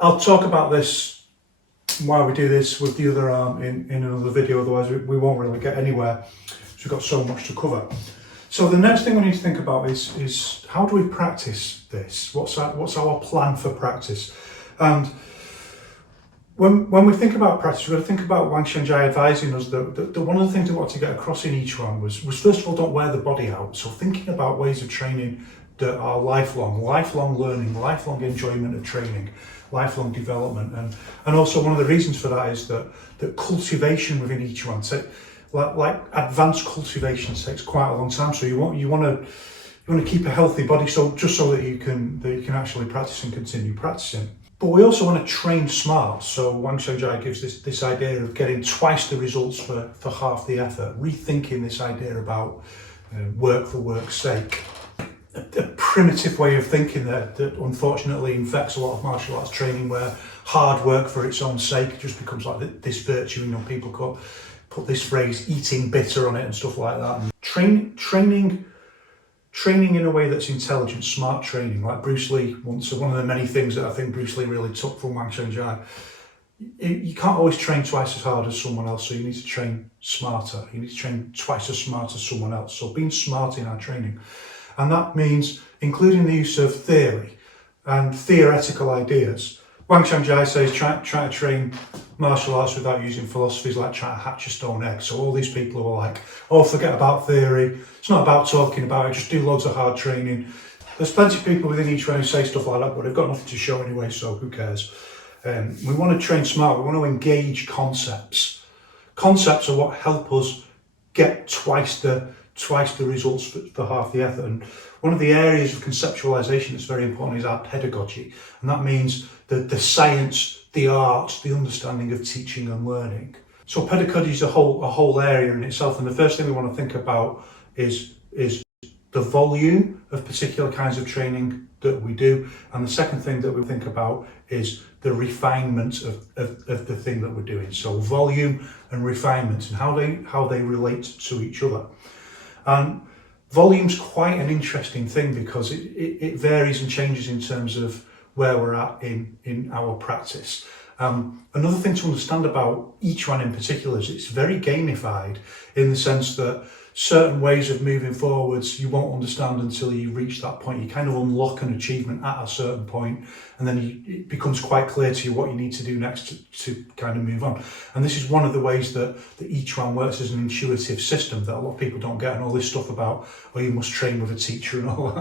I'll talk about this, why we do this with the other arm in another video, otherwise we won't really get anywhere. So we've got so much to cover. So the next thing we need to think about is how do we practice this? What's our plan for practice? And when we think about practice, we've got to think about Wang Xianjia advising us that one of the things we wanted to get across in Yiquan was first of all, don't wear the body out. So thinking about ways of training that are lifelong learning, lifelong enjoyment of training, lifelong development. And also one of the reasons for that is that cultivation within Yiquan, like advanced cultivation, takes quite a long time. So you want to keep a healthy body, so that you can actually practice and continue practicing. But we also want to train smart. So Wang Xianjia gives this idea of getting twice the results for half the effort, rethinking this idea about work for work's sake. A primitive way of thinking that unfortunately infects a lot of martial arts training, where hard work for its own sake just becomes like this virtue. You know, people put this phrase "eating bitter" on it and stuff like that. And training in a way that's intelligent, smart training, like Bruce Lee once. One of the many things that I think Bruce Lee really took from Wang Xianjia. You can't always train twice as hard as someone else, so you need to train smarter. You need to train twice as smart as someone else. So being smart in our training. And that means including the use of theory and theoretical ideas. Wang Xianjia says try to train martial arts without using philosophies like trying to hatch a stone egg. So all these people who are like, oh, forget about theory. It's not about talking about it, just do loads of hard training. There's plenty of people within each one who say stuff like that, but they've got nothing to show anyway, so who cares? We want to train smart, we want to engage concepts. Concepts are what help us get twice the results for half the effort. And one of the areas of conceptualization that's very important is our pedagogy. And that means the science, the art, the understanding of teaching and learning. So pedagogy is a whole area in itself. And the first thing we want to think about is the volume of particular kinds of training that we do. And the second thing that we think about is the refinement of the thing that we're doing. So volume and refinement, and how they relate to each other. And volume's quite an interesting thing because it varies and changes in terms of where we're at in our practice. Another thing to understand about each one in particular is it's very gamified, in the sense that certain ways of moving forwards you won't understand until you reach that point. You kind of unlock an achievement at a certain point, and then it becomes quite clear to you what you need to do next to kind of move on. And this is one of the ways that each one works as an intuitive system that a lot of people don't get, and all this stuff about, oh, you must train with a teacher and all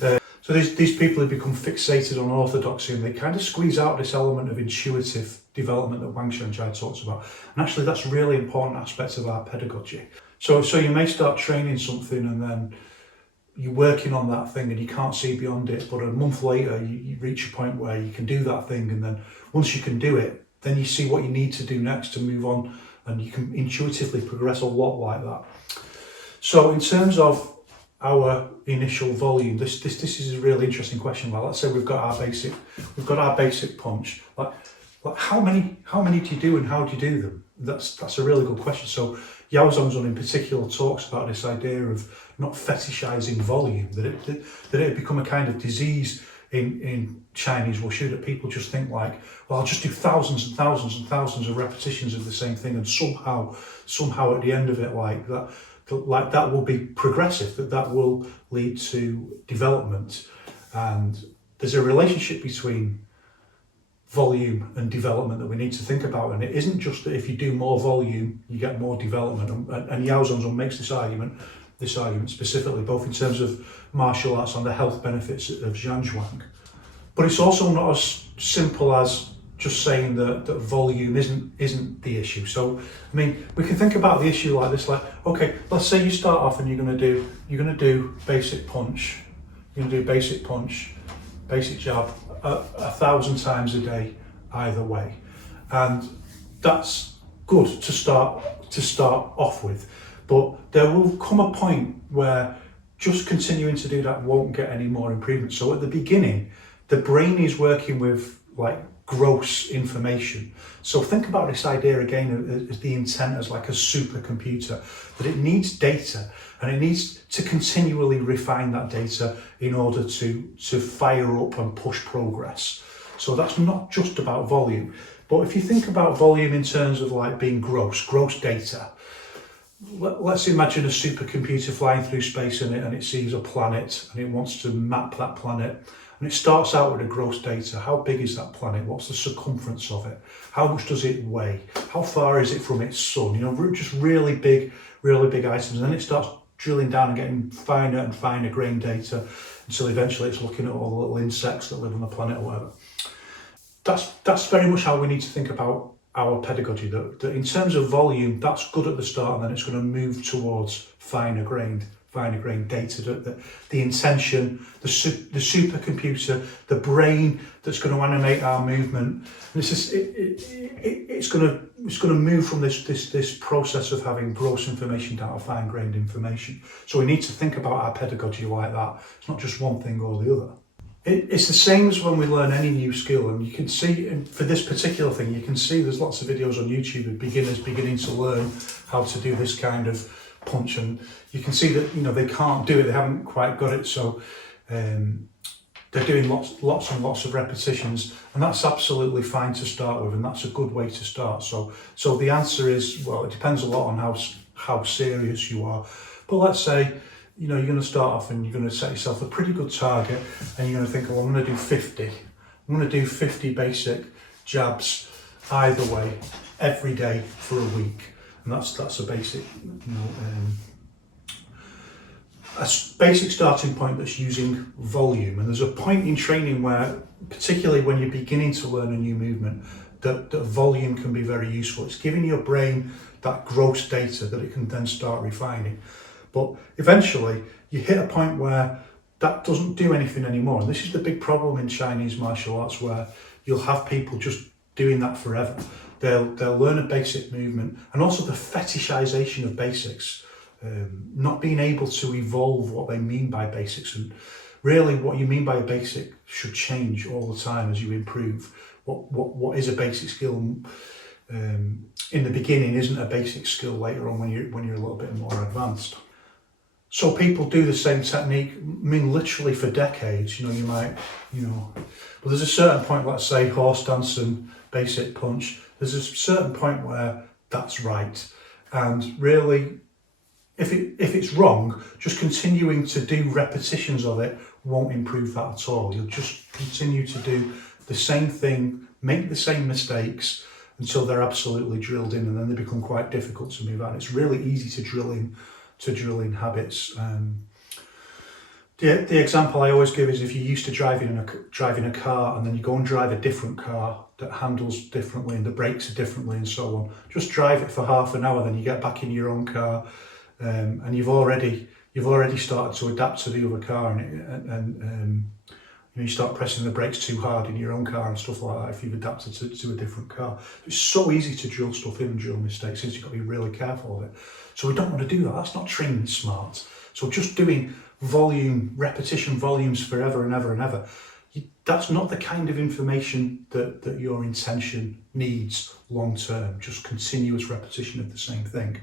that. So these people have become fixated on orthodoxy, and they kind of squeeze out this element of intuitive development that Wang Xianjia talks about. And actually that's a really important aspect of our pedagogy. So you may start training something and then you're working on that thing and you can't see beyond it, but a month later you reach a point where you can do that thing, and then once you can do it, then you see what you need to do next to move on, and you can intuitively progress a lot like that. So in terms of our initial volume, this is a really interesting question. Well, let's say we've got our basic punch. Like how many do you do and how do you do them? That's a really good question. So Yao Zhongzun in particular talks about this idea of not fetishizing volume, that it had become a kind of disease in Chinese wushu, that people just think like, well, I'll just do thousands and thousands and thousands of repetitions of the same thing, and somehow at the end of it, like that will be progressive, that will lead to development. And there's a relationship between volume and development that we need to think about, and it isn't just that if you do more volume you get more development. And Yao Zhongzun makes this argument specifically both in terms of martial arts and the health benefits of Zhanzhuang. But it's also not as simple as just saying that volume isn't the issue. So I mean, we can think about the issue like this, like, okay, let's say you start off and you're going to do basic punch, basic jab 1,000 times a day either way, and that's good to start off with. But there will come a point where just continuing to do that won't get any more improvement. So at the beginning, the brain is working with like gross information. So think about this idea again as the intent as like a supercomputer, that it needs data and it needs to continually refine that data in order to fire up and push progress. So that's not just about volume. But if you think about volume in terms of like being gross data, let's imagine a supercomputer flying through space and it sees a planet and it wants to map that planet. And it starts out with a gross data. How big is that planet? What's the circumference of it? How much does it weigh? How far is it from its sun? You know, just really big items. And then it starts drilling down and getting finer and finer grain data until eventually it's looking at all the little insects that live on the planet or whatever. That's very much how we need to think about our pedagogy, that in terms of volume, that's good at the start, and then it's going to move towards finer grained data, the intention, the supercomputer, the brain that's going to animate our movement. And it's just it's going to move from this process of having gross information down to fine grained information. So we need to think about our pedagogy like that. It's not just one thing or the other. It's the same as when we learn any new skill, and you can see for this particular thing, you can see there's lots of videos on YouTube of beginners beginning to learn how to do this kind of punch, and you can see that, you know, they can't do it, they haven't quite got it, so they're doing lots and lots of repetitions, and that's absolutely fine to start with, and that's a good way to start. So the answer is, well, it depends a lot on how serious you are, but let's say, you know, you're going to start off and you're going to set yourself a pretty good target, and you're going to think, well, I'm going to do 50. I'm going to do 50 basic jabs either way every day for a week, and that's a basic, you know, a basic starting point that's using volume. And there's a point in training where, particularly when you're beginning to learn a new movement, that volume can be very useful. It's giving your brain that gross data that it can then start refining. But eventually you hit a point where that doesn't do anything anymore. And this is the big problem in Chinese martial arts, where you'll have people just doing that forever. They'll learn a basic movement, and also the fetishization of basics, not being able to evolve what they mean by basics. And really what you mean by a basic should change all the time as you improve. What is a basic skill in the beginning isn't a basic skill later on when you're a little bit more advanced. So people do the same technique, I mean, literally for decades. You know, you might, you know, but there's a certain point, let's say horse dance and basic punch, there's a certain point where that's right. And really, if it's wrong, just continuing to do repetitions of it won't improve that at all. You'll just continue to do the same thing, make the same mistakes until they're absolutely drilled in, and then they become quite difficult to move out. It's really easy to drill in habits. The example I always give is, if you're used to driving a car, and then you go and drive a different car that handles differently and the brakes are differently and so on. Just drive it for half an hour, then you get back in your own car, and you've already started to adapt to the other car, and you start pressing the brakes too hard in your own car and stuff like that if you've adapted to a different car. It's so easy to drill stuff in and drill mistakes, since you've got to be really careful of it. So we don't want to do that. That's not training smart. So just doing repetition volumes forever and ever and ever, that's not the kind of information that your intention needs long term. Just continuous repetition of the same thing.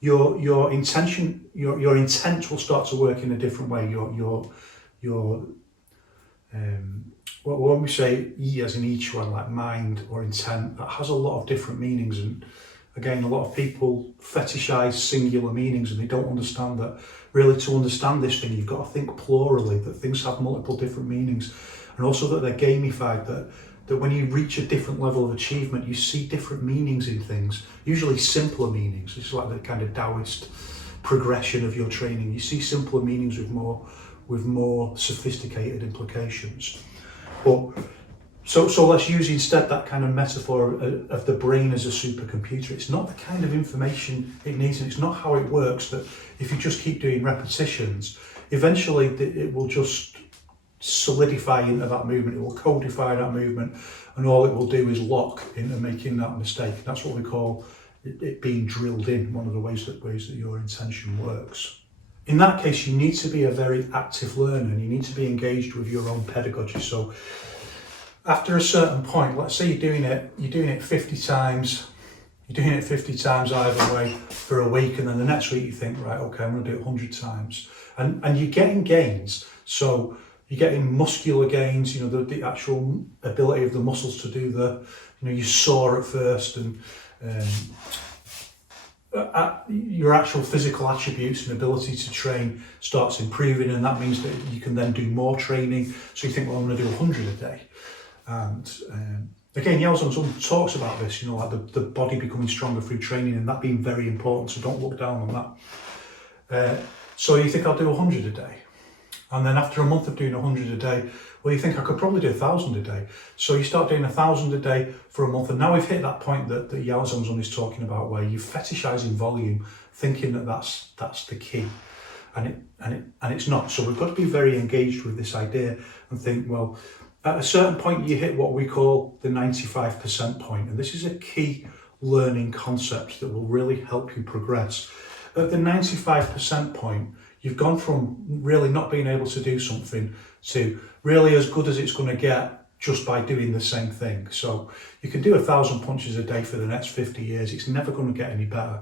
Your intention, your intent will start to work in a different way. When we say yi as in Yiquan, like mind or intent, that has a lot of different meanings. And again, a lot of people fetishize singular meanings, and they don't understand that really, to understand this thing, you've got to think plurally, that things have multiple different meanings, and also that they're gamified, that when you reach a different level of achievement, you see different meanings in things, usually simpler meanings. It's like the kind of Taoist progression of your training. You see simpler meanings with more sophisticated implications. But so let's use instead that kind of metaphor of the brain as a supercomputer. It's not the kind of information it needs, and it's not how it works, that if you just keep doing repetitions, eventually it will just solidify into that movement, it will codify that movement, and all it will do is lock into making that mistake. That's what we call it being drilled in, one of the ways that your intention works. In that case, you need to be a very active learner, and you need to be engaged with your own pedagogy. So after a certain point, let's say you're doing it 50 times, either way for a week, and then the next week you think, right, okay, I'm going to do it 100 times. And you're getting gains. So You're getting muscular gains, the actual ability of the muscles to do you soar at first, and your actual physical attributes and ability to train starts improving, and that means that you can then do more training. So you think, well, I'm going to do 100 a day. And again, Yao Zhong talks about this, like the body becoming stronger through training, and that being very important, so don't look down on that. So you think, I'll do 100 a day. And then after a month of doing 100 a day, well, you think I could probably do 1,000 a day. So you start doing 1,000 a day for a month, and now we've hit that point that Yao Zhong is talking about, where you're fetishizing volume, thinking that that's the key, and it's not. So we've got to be very engaged with this idea and think, well, at a certain point you hit what we call the 95% point, and this is a key learning concept that will really help you progress. At the 95% point, you've gone from really not being able to do something to really as good as it's going to get just by doing the same thing. So you can do 1,000 punches a day for the next 50 years. It's never going to get any better.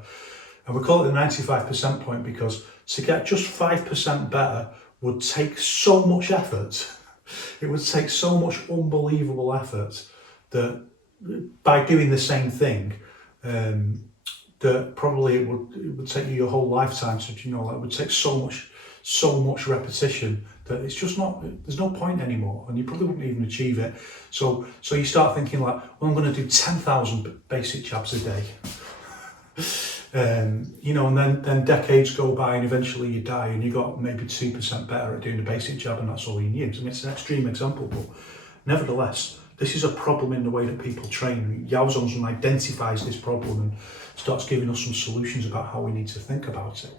And we call it the 95% point because to get just 5% better would take so much effort. It would take so much unbelievable effort that by doing the same thing, that probably it would take you your whole lifetime. So it would take so much repetition that it's just not. There's no point anymore, and you probably wouldn't even achieve it. So you start thinking like, well, I'm going to do 10,000 basic jabs a day. And then decades go by, and eventually you die, and you got maybe 2% better at doing a basic jab, and that's all you need. I mean, it's an extreme example, but nevertheless, this is a problem in the way that people train. Yao Zhong identifies this problem and starts giving us some solutions about how we need to think about it.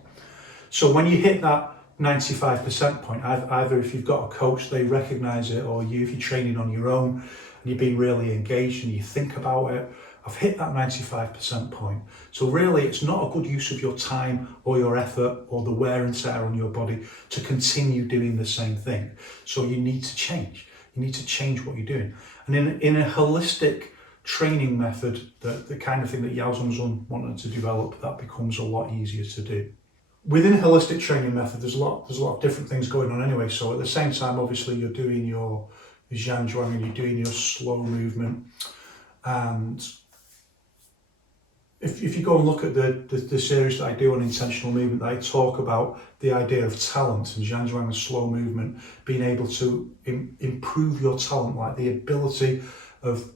So when you hit that 95% point, either if you've got a coach, they recognize it, or if you're training on your own and you're being really engaged and you think about it, I've hit that 95% point. So really, it's not a good use of your time or your effort or the wear and tear on your body to continue doing the same thing. So you need to change. You need to change what you're doing. And in a holistic training method, the kind of thing that Yao Zhong wanted to develop, that becomes a lot easier to do. Within a holistic training method, there's a lot of different things going on anyway. So at the same time, obviously, you're doing your Zhanzhuang and you're doing your slow movement. And if you go and look at the series that I do on intentional movement, I talk about the idea of talent and Zhanzhuang and slow movement, being able to improve your talent, like the ability of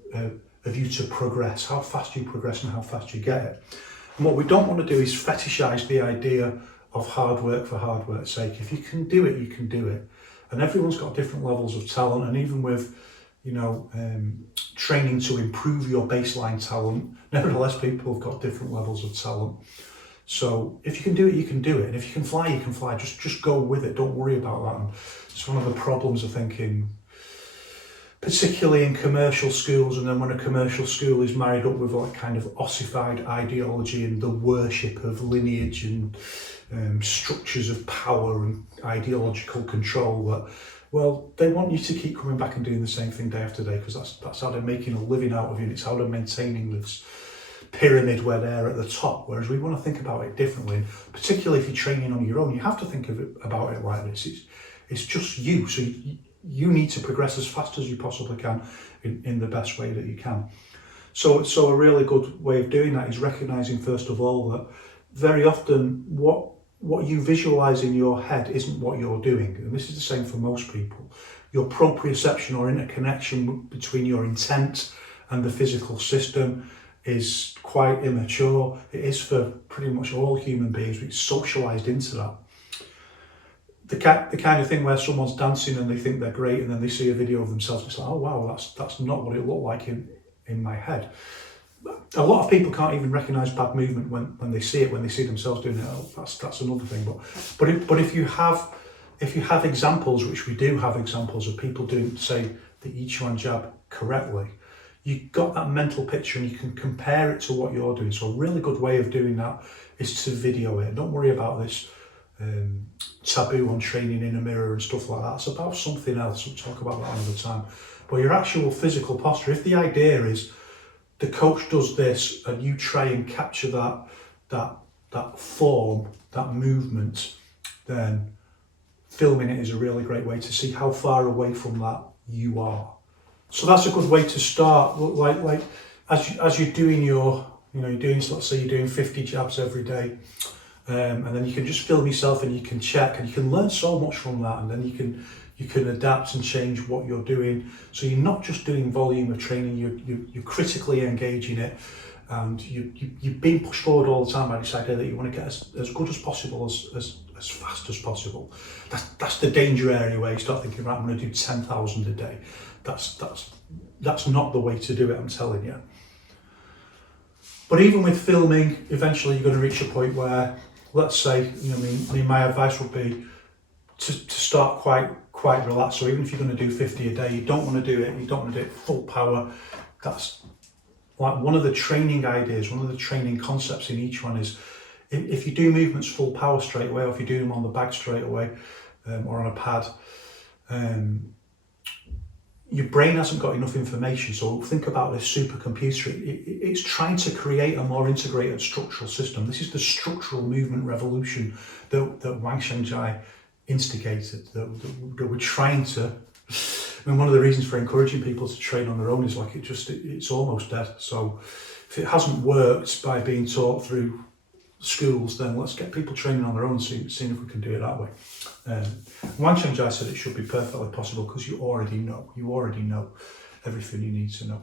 you to progress, how fast you progress and how fast you get it. And what we don't want to do is fetishize the idea of hard work for hard work's sake. If you can do it, you can do it. And everyone's got different levels of talent, and even with training to improve your baseline talent, nevertheless, people have got different levels of talent. So if you can do it, you can do it. And if you can fly, you can fly. Just go with it. Don't worry about that. And it's one of the problems of thinking, particularly in commercial schools, and then when a commercial school is married up with like kind of ossified ideology and the worship of lineage and structures of power and ideological control, that, well, they want you to keep coming back and doing the same thing day after day, because that's how they're making a living out of you, and it's how they're maintaining this pyramid where they're at the top. Whereas we want to think about it differently, and particularly if you're training on your own, you have to think about it like this. It's just you, so you need to progress as fast as you possibly can in the best way that you can. So a really good way of doing that is recognizing, first of all, that very often what you visualize in your head isn't what you're doing. And this is the same for most people. Your proprioception or interconnection between your intent and the physical system is quite immature. It is for pretty much all human beings. We're socialized into that. The kind of thing where someone's dancing and they think they're great, and then they see a video of themselves, it's like, oh wow, that's not what it looked like in my head. A lot of people can't even recognise bad movement when they see it, when they see themselves doing it. Oh, that's another thing. But if you have examples, which we do have examples of people doing, say, the Yiquan jab correctly, you've got that mental picture and you can compare it to what you're doing. So a really good way of doing that is to video it. Don't worry about this taboo on training in a mirror and stuff like that. It's about something else. We'll talk about that another time. But your actual physical posture, if the idea is the coach does this and you try and capture that form, that movement, then filming it is a really great way to see how far away from that you are. So that's a good way to start. Like as you're doing your, you're doing, let's say you're doing 50 jabs every day, and then you can just film yourself and you can check and you can learn so much from that, and then you can adapt and change what you're doing. So you're not just doing volume of training, you're critically engaging it, and you're being pushed forward all the time by this idea that you want to get as good as possible, as fast as possible. That's the danger area where you start thinking, right, I'm going to do 10,000 a day. That's not the way to do it, I'm telling you. But even with filming, eventually you're going to reach a point where, let's say, my advice would be to start quite relaxed. So even if you're going to do 50 a day, you don't want to do it full power. That's like one of the training ideas, one of the training concepts in each one is, if you do movements full power straight away, or if you do them on the bag straight away, or on a pad, your brain hasn't got enough information. So think about this supercomputer. It's trying to create a more integrated structural system. This is the structural movement revolution that Wang Xiangjia instigated, that we're trying to. One of the reasons for encouraging people to train on their own is it's almost dead. So if it hasn't worked by being taught through schools, then let's get people training on their own, seeing if we can do it that way. Wang Xiangjia said it should be perfectly possible because you already know everything you need to know.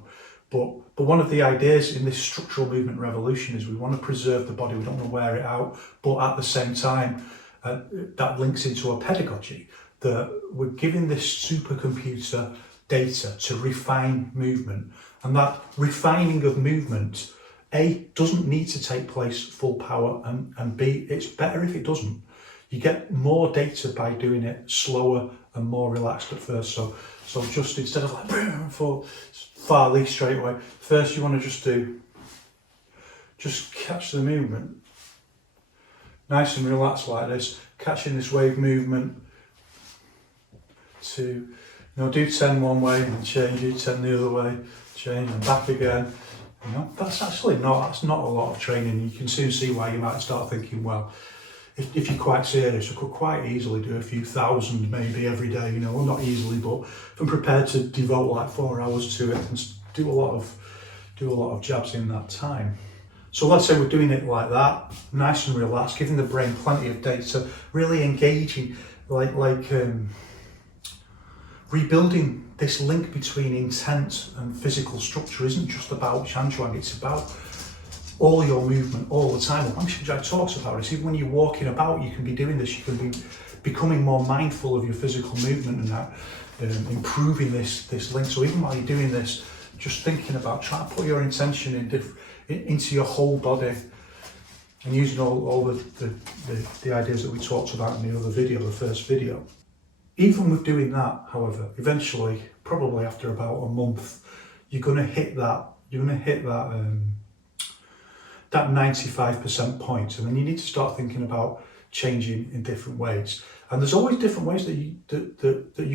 But one of the ideas in this structural movement revolution is we want to preserve the body, we don't want to wear it out, but at the same time, that links into a pedagogy, that we're giving this supercomputer data to refine movement, and that refining of movement, A, doesn't need to take place full power, and B, it's better if it doesn't. You get more data by doing it slower and more relaxed at first. So just instead of like for far leap straight away, first you want to just catch the movement, nice and relaxed like this, catching this wave movement. To do 10 one way and change, do 10 the other way, change and back again. That's not a lot of training. You can soon see why you might start thinking, well, if you're quite serious, I could quite easily do a few thousand maybe every day, well, not easily, but if I'm prepared to devote like 4 hours to it and do a lot of jabs in that time. So let's say we're doing it like that, nice and relaxed, giving the brain plenty of data, really engaging, rebuilding this link between intent and physical structure isn't just about Xianzhuang, it's about all your movement all the time. Wang Xiangjia talks about it. Even when you're walking about, you can be doing this, you can be becoming more mindful of your physical movement and that, improving this link. So even while you're doing this, just thinking about trying to put your intention into your whole body, and using all the ideas that we talked about in the other video, the first video. Even with doing that, however, eventually, probably after about a month, you're going to hit that 95% point, and then you need to start thinking about changing in different ways. And there's always different ways that you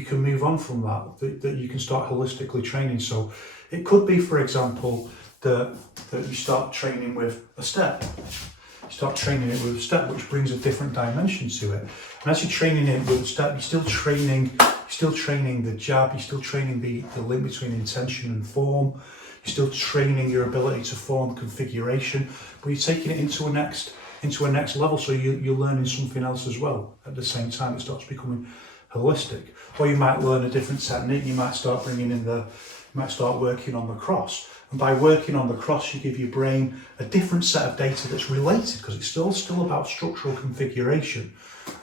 can move on from that you can start holistically training. So it could be, for example, that you start training with a step. You start training it with a step, which brings a different dimension to it. And as you're training it with a step, you're still training the jab, you're still training the link between intention and form, you're still training your ability to form configuration, but you're taking it into a next level, so you're learning something else as well. At the same time, it starts becoming holistic. Or you might learn a different technique, you might start working on the cross. And by working on the cross, you give your brain a different set of data that's related, because it's still about structural configuration.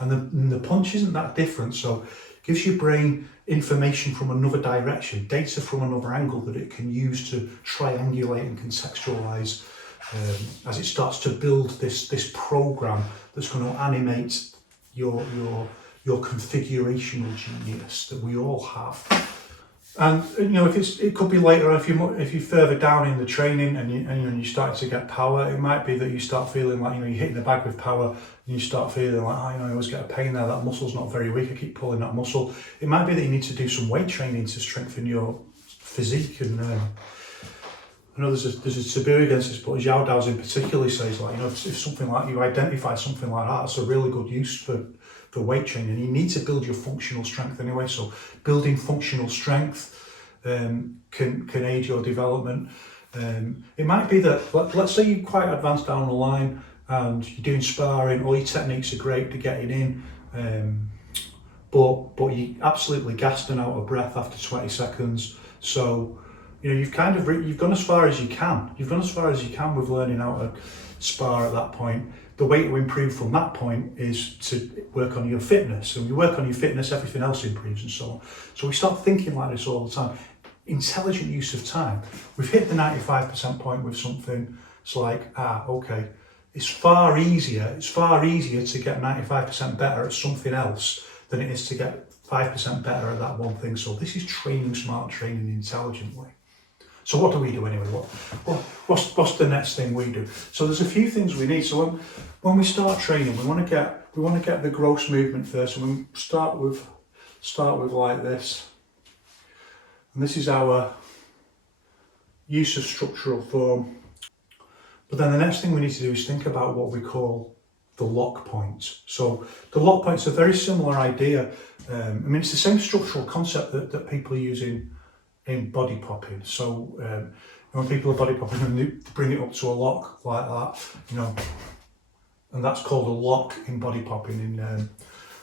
And the punch isn't that different, so it gives your brain information from another direction, data from another angle that it can use to triangulate and contextualize as it starts to build this program that's going to animate your configurational genius that we all have. And it could be later if you're further down in the training and you start to get power. It might be that you start feeling like you're hitting the bag with power, and you start feeling like I always get a pain there. That muscle's not very weak. I keep pulling that muscle. It might be that you need to do some weight training to strengthen your physique. And I know there's a taboo against this, but Zhao Dao's in particular says if something like you identify something like that, it's a really good use for the weight training. You need to build your functional strength anyway. So building functional strength can aid your development. It might be that, let's say you're quite advanced down the line and you're doing sparring, all your techniques are great to getting in, but you're absolutely gassed and out of breath after 20 seconds. So, you know, you've gone as far as you can. You've gone as far as you can with learning how to spar at that point. The way to improve from that point is to work on your fitness. And when you work on your fitness, everything else improves and so on. So we start thinking like this all the time. Intelligent use of time. We've hit the 95% point with something. It's like, okay, it's far easier to get 95% better at something else than it is to get 5% better at that one thing. So this is training smart, training intelligently. So what do we do anyway? What's the next thing we do? So there's a few things we need. So when we start training, we want to get the gross movement first, and we start with like this. And this is our use of structural form. But then the next thing we need to do is think about what we call the lock points. So the lock point's a very similar idea. It's the same structural concept that people use in body popping. So when people are body popping, and they bring it up to a lock like that, and that's called a lock in body popping, in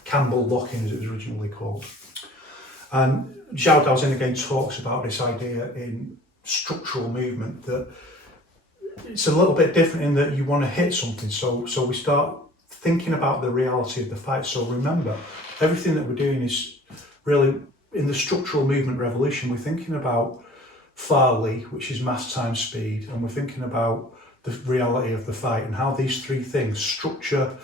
Campbell locking as it was originally called. And Zhao Daoxin again talks about this idea in structural movement, that it's a little bit different in that you want to hit something. So we start thinking about the reality of the fight. So remember, everything that we're doing is really, in the structural movement revolution, we're thinking about Farley, which is mass times speed, and we're thinking about the reality of the fight and how these three things, structure,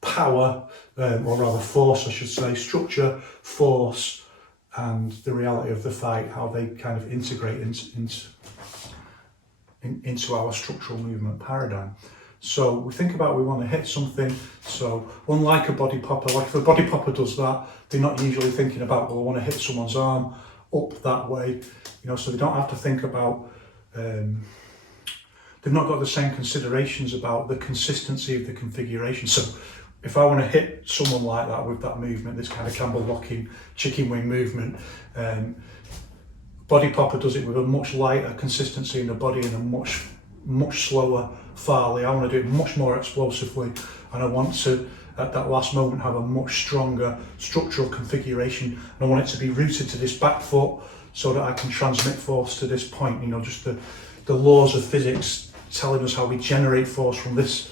power, or rather force, I should say, structure, force, and the reality of the fight, how they kind of integrate into our structural movement paradigm. So we think about, we want to hit something. So unlike a body popper, like if a body popper does that, they're not usually thinking about, well, I want to hit someone's arm up that way, so they don't have to think about, they've not got the same considerations about the consistency of the configuration. So if I want to hit someone like that with that movement, this kind of Campbell locking chicken wing movement, body popper does it with a much lighter consistency in the body and a much slower Farley. I want to do it much more explosively, and I want to, at that last moment, have a much stronger structural configuration, and I want it to be rooted to this back foot so that I can transmit force to this point. Just the laws of physics telling us how we generate force from this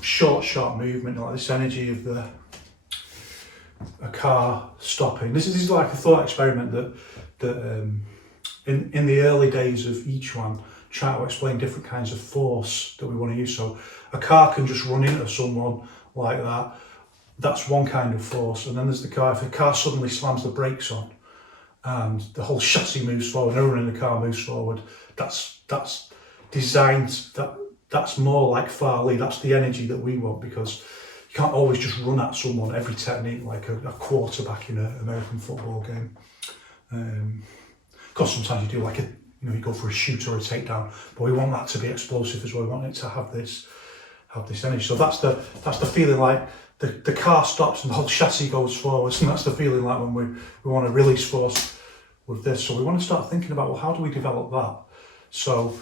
short movement, like this energy of a car stopping. This is like a thought experiment that in the early days of Yiquan, try to explain different kinds of force that we want to use. So a car can just run into someone like that. That's one kind of force. And then there's the car. If a car suddenly slams the brakes on and the whole chassis moves forward, everyone in the car moves forward, that's designed, that's more like Farley. That's the energy that we want, because you can't always just run at someone every technique like a quarterback in an American football game. Of course, sometimes you do like you go for a shoot or a takedown, but we want that to be explosive as well. We want it to have this energy. So that's the feeling, like the car stops and the whole chassis goes forwards, and that's the feeling like when we want to release force with this. So we want to start thinking about, well, how do we develop that? So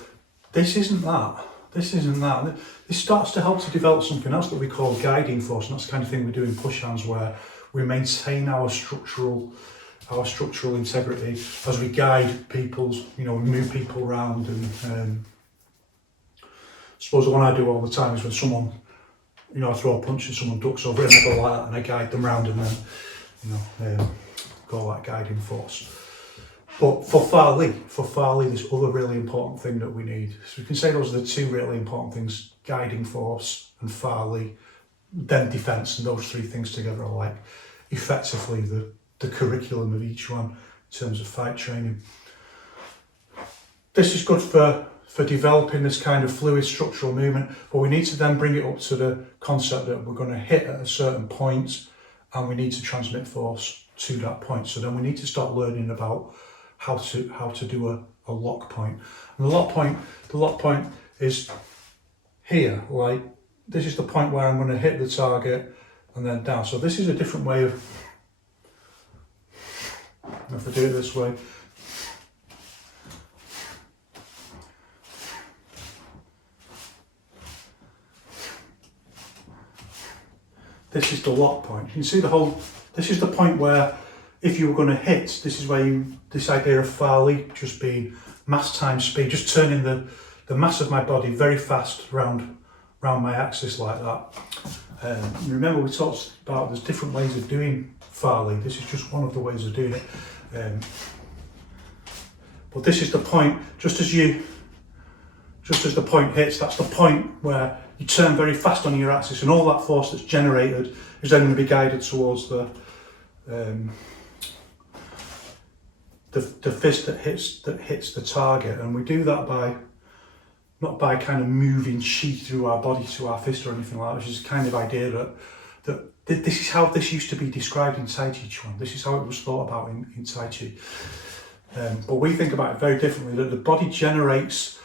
this isn't that. This starts to help to develop something else that we call guiding force, and that's the kind of thing we do in push hands, where we maintain our structural integrity as we guide people's, we move people around. And I suppose the one I do all the time is when someone, I throw a punch and someone ducks over it, and I go like that and I guide them around, and then, go like guiding force. But for Farley, this other really important thing that we need. So we can say those are the two really important things: guiding force and Farley, then defence, and those three things together are like effectively the curriculum of each one in terms of fight training. This is good for developing this kind of fluid structural movement, but we need to then bring it up to the concept that we're going to hit at a certain point and we need to transmit force to that point. So then we need to start learning about how to do a lock point. And the lock point is here, like this is the point where I'm going to hit the target and then down. So this is a different way of, if I do it this way, this is the lock point. You can see the whole, this is the point where if you were going to hit, this is where you, this idea of far leap just being mass times speed, just turning the mass of my body very fast round my axis like that. Remember we talked about there's different ways of doing far leap. This is just one of the ways of doing it. But this is the point, just as the point hits, that's the point where you turn very fast on your axis, and all that force that's generated is then going to be guided towards the fist that hits the target. And we do that by not by kind of moving chi through our body to our fist or anything like that, which is the kind of idea that this is how this used to be described in Tai Chi Chuan. This is how it was thought about in Tai Chi. But we think about it very differently, that the body generates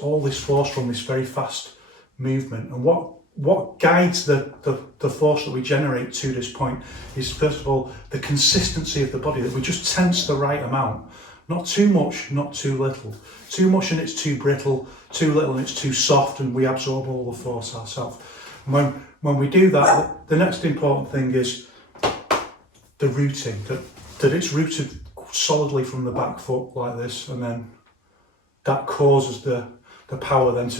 all this force from this very fast movement. And what guides the force that we generate to this point is, first of all, the consistency of the body, that we just tense the right amount. Not too much, not too little. Too much and it's too brittle, too little and it's too soft, and we absorb all the force ourselves. And when we do that, the next important thing is the rooting, that it's rooted solidly from the back foot like this, and then that causes the power then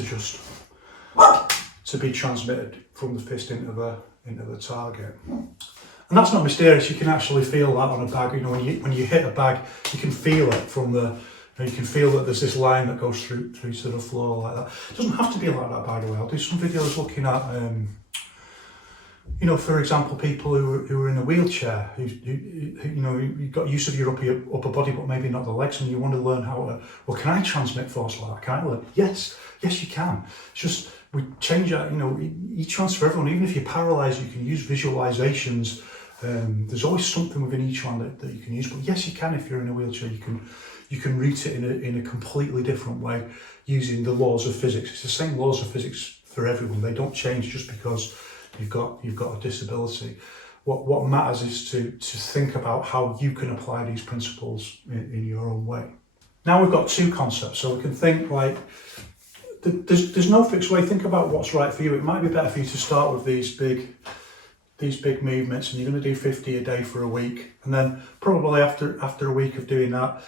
to be transmitted from the fist into the target. And that's not mysterious. You can actually feel that on a bag. You know, when you hit a bag, you can feel it from the. You can feel that there's this line that goes through to the floor like that. It doesn't have to be like that, by the way. I'll do some videos looking at, you know, for example, people who are in a wheelchair, who you know, you've got use of your upper body, but maybe not the legs, and you want to learn how to. Well, can I transmit force like that? Can I learn? Yes, you can. It's just we change that. You know, each one's for everyone. Even if you're paralysed, you can use visualizations. There's always something within each one that you can use. But yes, you can if you're in a wheelchair. You can root it in a completely different way using the laws of physics. It's the same laws of physics for everyone. They don't change just because you've got a disability. What matters is to think about how you can apply these principles in your own way. Now we've got two concepts, so we can think like there's no fixed way. Think about what's right for you. It might be better for you to start with these big movements, and you're going to do 50 a day for a week, and then probably after a week of doing that,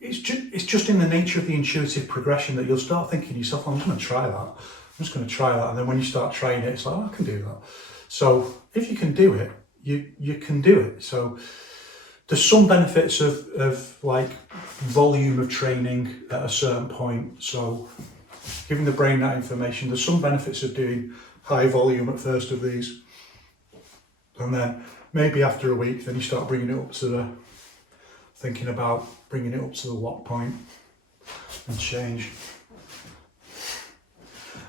it's just in the nature of the intuitive progression that you'll start thinking to yourself, I'm just going to try that. And then when you start trying it, it's like, oh, I can do that. So if you can do it, you can do it. So there's some benefits of like volume of training at a certain point. So giving the brain that information, there's some benefits of doing high volume at first of these. And then maybe after a week, then you start bringing it up to thinking about bringing it up to the lock point and change.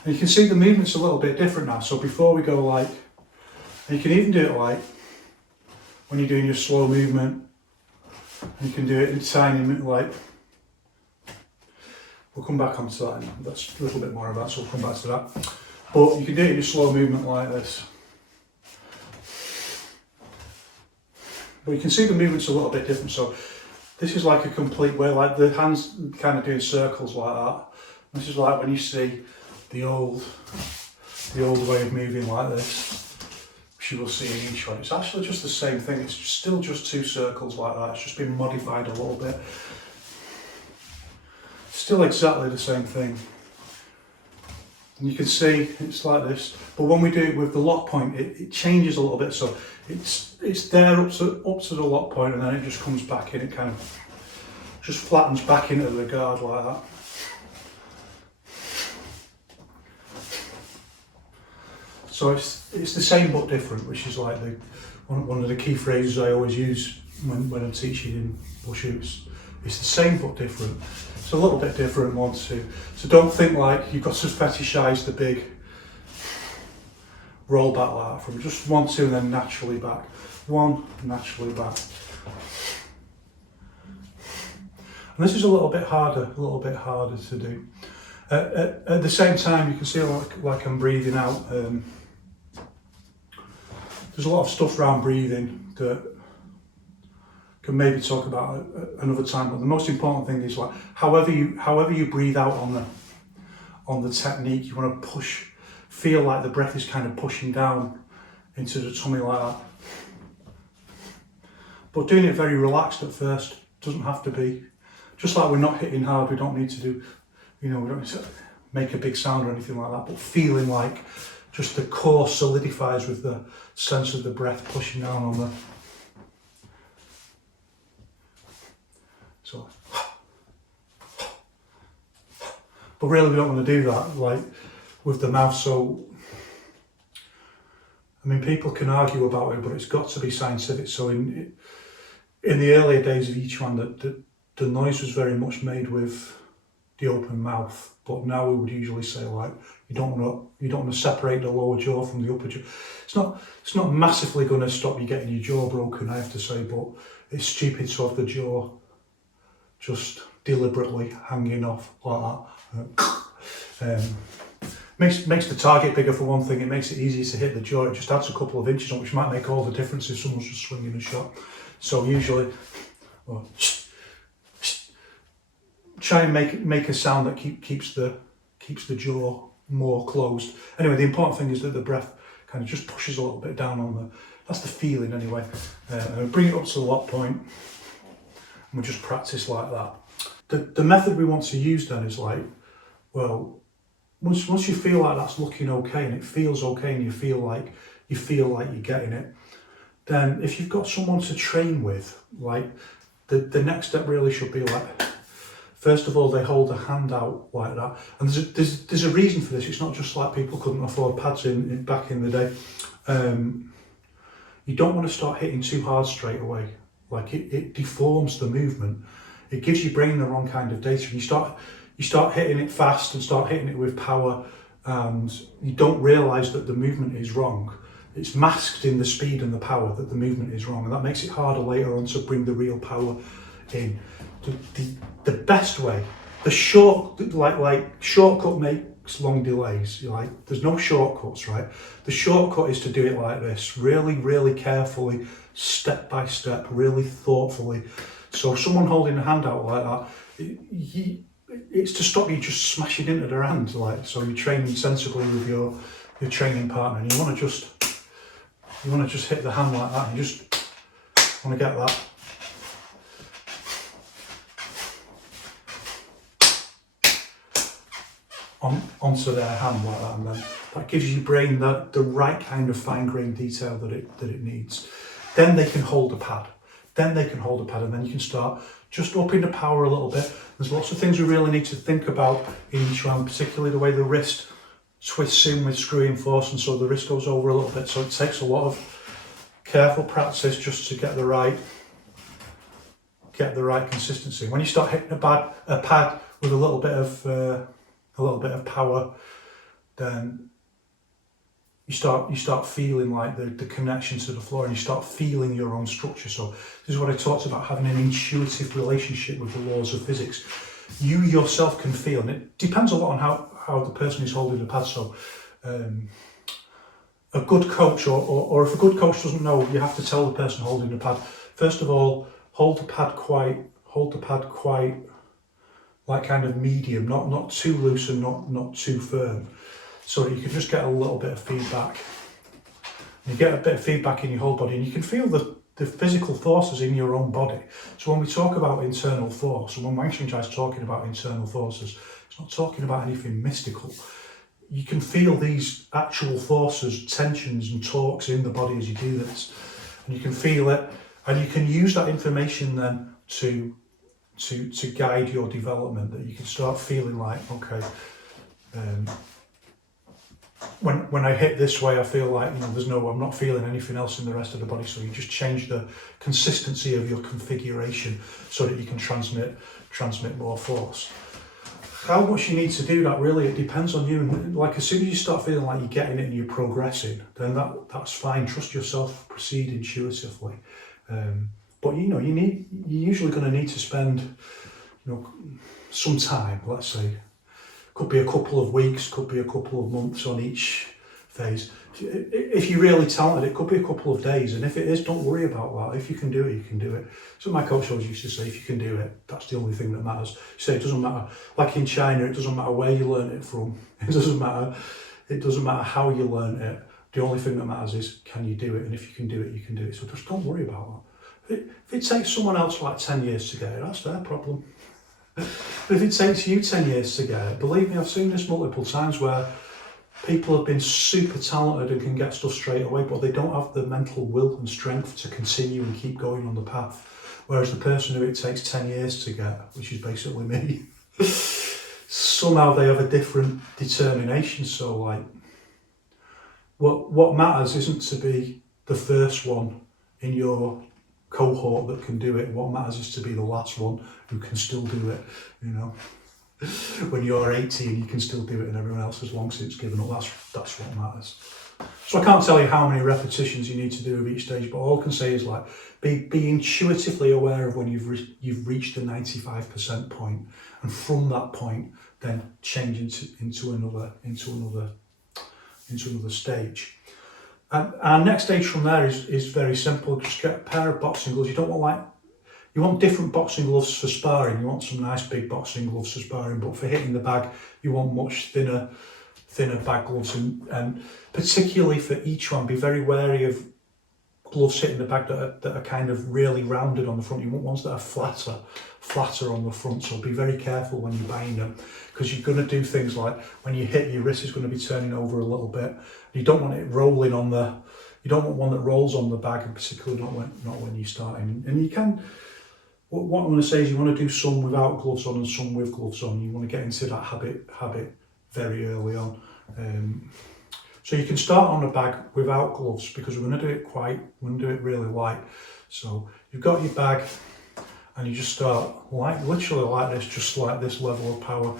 And you can see the movement's a little bit different now. So before we go like, and you can even do it like when you're doing your slow movement, and you can do it in tiny, like, we'll come back onto that, and that's a little bit more of that, so we'll come back to that. But you can do it in your slow movement like this. But you can see the movement's a little bit different. So this is like a complete way, like the hands kind of doing circles like that. This is like when you see the old way of moving like this, which you will see in each one. It's actually just the same thing. It's still just two circles like that. It's just been modified a little bit. Still exactly the same thing. And you can see it's like this. But when we do it with the lock point, it changes a little bit. So it's there up to the lock point, and then it just comes back in. It kind of just flattens back into the guard like that. So it's the same but different, which is like one of the key phrases I always use when I'm teaching in Wushu. It's the same but different. It's a little bit different, 1, 2. So don't think like you've got to fetishize the big roll back like that, from just 1, 2 and then naturally back. 1, naturally back. And this is a little bit harder to do. At the same time, you can see like I'm breathing out. There's a lot of stuff around breathing that can maybe talk about another time. But the most important thing is like however you breathe out on the technique, you want to feel like the breath is kind of pushing down into the tummy like that. But doing it very relaxed at first, doesn't have to be. Just like we're not hitting hard, we don't need to do, we don't need to make a big sound or anything like that, but feeling like just the core solidifies with the sense of the breath pushing down on the, so. But really we don't want to do that like with the mouth, so I mean people can argue about it, but it's got to be scientific. So in the earlier days of Yiquan, the noise was very much made with the open mouth, but now we would usually say like you don't want to separate the lower jaw from the upper jaw. It's not massively going to stop you getting your jaw broken, I have to say, but it's stupid to have the jaw just deliberately hanging off like that. Makes the target bigger for one thing. It makes it easier to hit the jaw. It just adds a couple of inches on, which might make all the difference if someone's just swinging a shot. So usually, try and make a sound that keeps the jaw more closed. Anyway, the important thing is that the breath kind of just pushes a little bit down on the. That's the feeling anyway. Bring it up to the lock point, and we'll just practice like that. The method we want to use then is like, well, once you feel like that's looking okay and it feels okay and you feel like you're getting it, then if you've got someone to train with, like the next step really should be like, first of all, they hold a hand out like that. And there's a reason for this. It's not just like people couldn't afford pads back in the day. You don't want to start hitting too hard straight away. Like it deforms the movement. It gives your brain the wrong kind of data. You start hitting it fast and start hitting it with power, and you don't realise that the movement is wrong. It's masked in the speed and the power that the movement is wrong, and that makes it harder later on to bring the real power in. The best way, the shortcut makes long delays. There's no shortcuts, right? The shortcut is to do it like this, really, really carefully, step by step, really thoughtfully. So someone holding a hand out like that, it's to stop you just smashing into their hand, like, so you're training sensibly with your training partner, and you want to just hit the hand like that, and you just want to get that. Onto their hand like that, and then that gives your brain the right kind of fine-grained detail that it needs. Then they can hold a pad. And then you can start just upping the power a little bit. There's lots of things we really need to think about in each round, particularly the way the wrist twists in with screwing force, and so the wrist goes over a little bit. So it takes a lot of careful practice just to get the right consistency. When you start hitting a pad with a little bit of power, then you start feeling like the connection to the floor, and you start feeling your own structure. So this is what I talked about, having an intuitive relationship with the laws of physics. You yourself can feel, and it depends a lot on how the person is holding the pad. So a good coach, or if a good coach doesn't know, you have to tell the person holding the pad, first of all, hold the pad quite like kind of medium, not too loose and not too firm, so that you can just get a little bit of feedback. You get a bit of feedback in your whole body, and you can feel the physical forces in your own body. So when we talk about internal force, and when Wang Chungjia is talking about internal forces, it's not talking about anything mystical. You can feel these actual forces, tensions and torques in the body as you do this, and you can feel it, and you can use that information then to guide your development. That you can start feeling like, okay, when I hit this way, I feel like, I'm not feeling anything else in the rest of the body. So you just change the consistency of your configuration so that you can transmit more force. How much you need to do that, really, it depends on you. And like, as soon as you start feeling like you're getting it and you're progressing, then that's fine. Trust yourself, proceed intuitively. But you're usually going to need to spend some time, let's say Could be a couple of weeks, could be a couple of months on each phase. If you're really talented, it could be a couple of days, and if it is, don't worry about that. If you can do it, you can do it. So my coach always used to say, if you can do it, that's the only thing that matters. So it doesn't matter, like in China, it doesn't matter where you learn it from. It doesn't matter how you learn it. The only thing that matters is, can you do it? And if you can do it, you can do it. So just don't worry about that. If it takes someone else like 10 years to get it, that's their problem. But if it takes you 10 years to get it, believe me, I've seen this multiple times where people have been super talented and can get stuff straight away, but they don't have the mental will and strength to continue and keep going on the path. Whereas the person who it takes 10 years to get, which is basically me, somehow they have a different determination. So like, what matters isn't to be the first one in your cohort that can do it. What matters is to be the last one who can still do it, you know. When you're 18, you can still do it, and everyone else has long since given up. That's what matters. So I can't tell you how many repetitions you need to do of each stage, but all I can say is like be intuitively aware of when you've reached the 95% point, and from that point, then change into another stage. And our next stage from there is very simple. Just get a pair of boxing gloves. You want different boxing gloves for sparring. You want some nice big boxing gloves for sparring, but for hitting the bag, you want much thinner bag gloves. And particularly for each one, be very wary of gloves hitting the bag that are kind of really rounded on the front. You want ones that are flatter on the front. So be very careful when you're buying them, because you're going to do things like when you hit, your wrist is going to be turning over a little bit. You don't want it rolling on the. You don't want one that rolls on the bag, and particularly not when you're starting. And you can. What I'm going to say is you want to do some without gloves on and some with gloves on. You want to get into that habit very early on. So you can start on a bag without gloves, because we're going to do it really light. So you've got your bag and you just start literally like this, just like this level of power.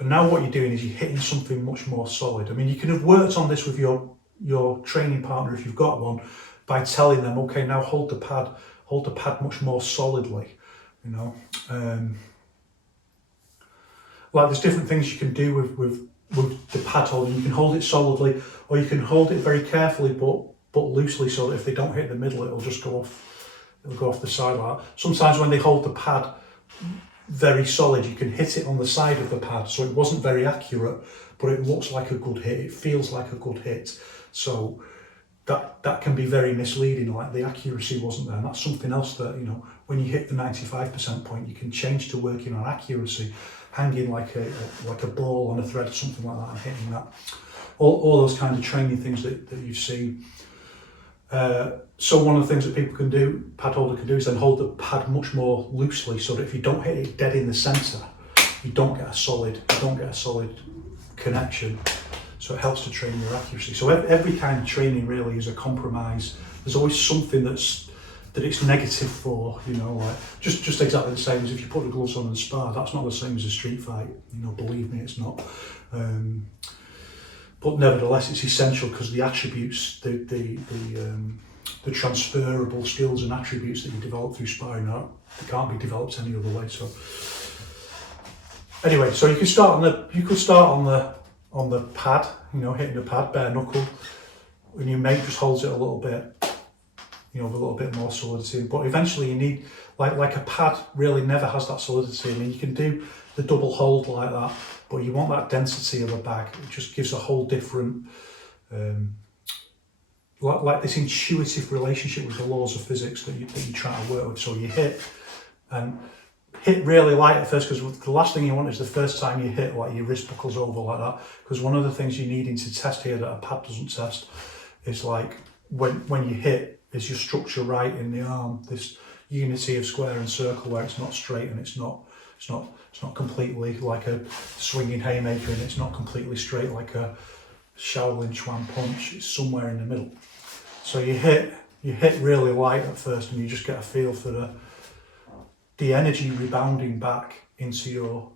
And now what you're doing is you're hitting something much more solid. I mean, you can have worked on this with your training partner if you've got one, by telling them, okay, now hold the pad much more solidly, you know. Like there's different things you can do with the pad holding. You can hold it solidly, or you can hold it very carefully but loosely, so that if they don't hit the middle, it'll just go off the side like that. Sometimes when they hold the pad very solid, you can hit it on the side of the pad, so it wasn't very accurate, but it looks like a good hit, it feels like a good hit. So that can be very misleading, like the accuracy wasn't there. And that's something else that, you know, when you hit the 95% point, you can change to working on accuracy, hanging like a ball on a thread or something like that, and hitting that. All those kind of training things that you've seen. So one of the things that people can do, pad holder can do, is then hold the pad much more loosely, so that if you don't hit it dead in the centre, you don't get a solid connection. So it helps to train your accuracy. So every kind of training really is a compromise. There's always something that it's negative for, you know, like just exactly the same as if you put the gloves on and spar. That's not the same as a street fight, you know, believe me, it's not. But nevertheless, it's essential, because the attributes, the transferable skills and attributes that you develop through sparring they can't be developed any other way. So anyway, so you could start on the pad, you know, hitting the pad bare knuckle, and your mate just holds it a little bit, you know, with a little bit more solidity. But eventually you need, like a pad really never has that solidity. I mean, you can do the double hold like that, but you want that density of a bag. It just gives a whole different, like this intuitive relationship with the laws of physics that you try to work with. So you hit really light at first, because the last thing you want is the first time you hit, like your wrist buckles over like that. Because one of the things you're needing to test here that a pad doesn't test is like when you hit, is your structure right in the arm, this unity of square and circle where it's not straight and it's not completely like a swinging haymaker, and it's not completely straight like a Shaolin Chuan punch. It's somewhere in the middle. So you hit really light at first, and you just get a feel for the energy rebounding back into your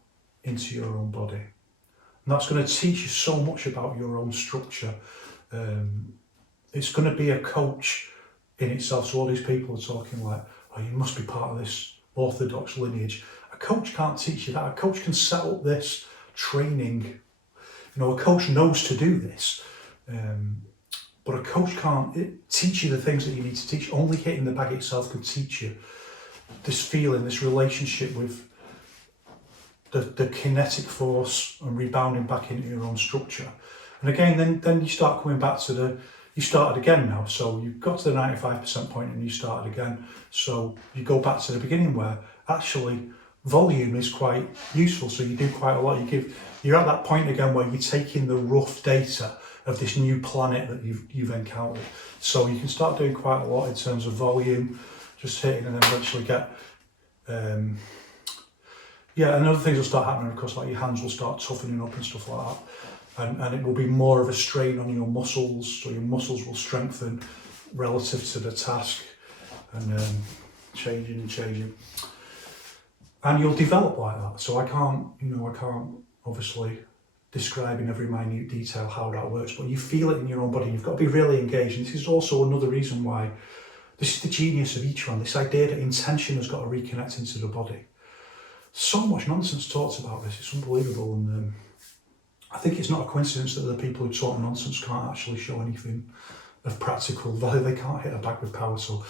own body. And that's going to teach you so much about your own structure. It's going to be a coach in itself. So all these people are talking like, oh, you must be part of this orthodox lineage. A coach can't teach you that. A coach can set up this training. A coach knows to do this, but a coach can't teach you the things that you need to teach. Only hitting the bag itself can teach you this feeling, this relationship with the kinetic force and rebounding back into your own structure. And again, then you start coming back to you started again now. So you've got to the 95% point and you started again. So you go back to the beginning where actually volume is quite useful. So you do quite a lot. You're at that point again where you're taking the rough data of this new planet that you've encountered. So you can start doing quite a lot in terms of volume, just hitting, and then eventually get, and other things will start happening, of course, like your hands will start toughening up and stuff like that. And it will be more of a strain on your muscles, so your muscles will strengthen relative to the task, and changing. And you'll develop like that. So I can't obviously describe in every minute detail how that works, but you feel it in your own body. You've got to be really engaged. And this is also another reason why this is the genius of Yiquan, this idea that intention has got to reconnect into the body. So much nonsense talks about this, it's unbelievable. And I think it's not a coincidence that the people who talk nonsense can't actually show anything of practical value. They can't hit a bag with power. So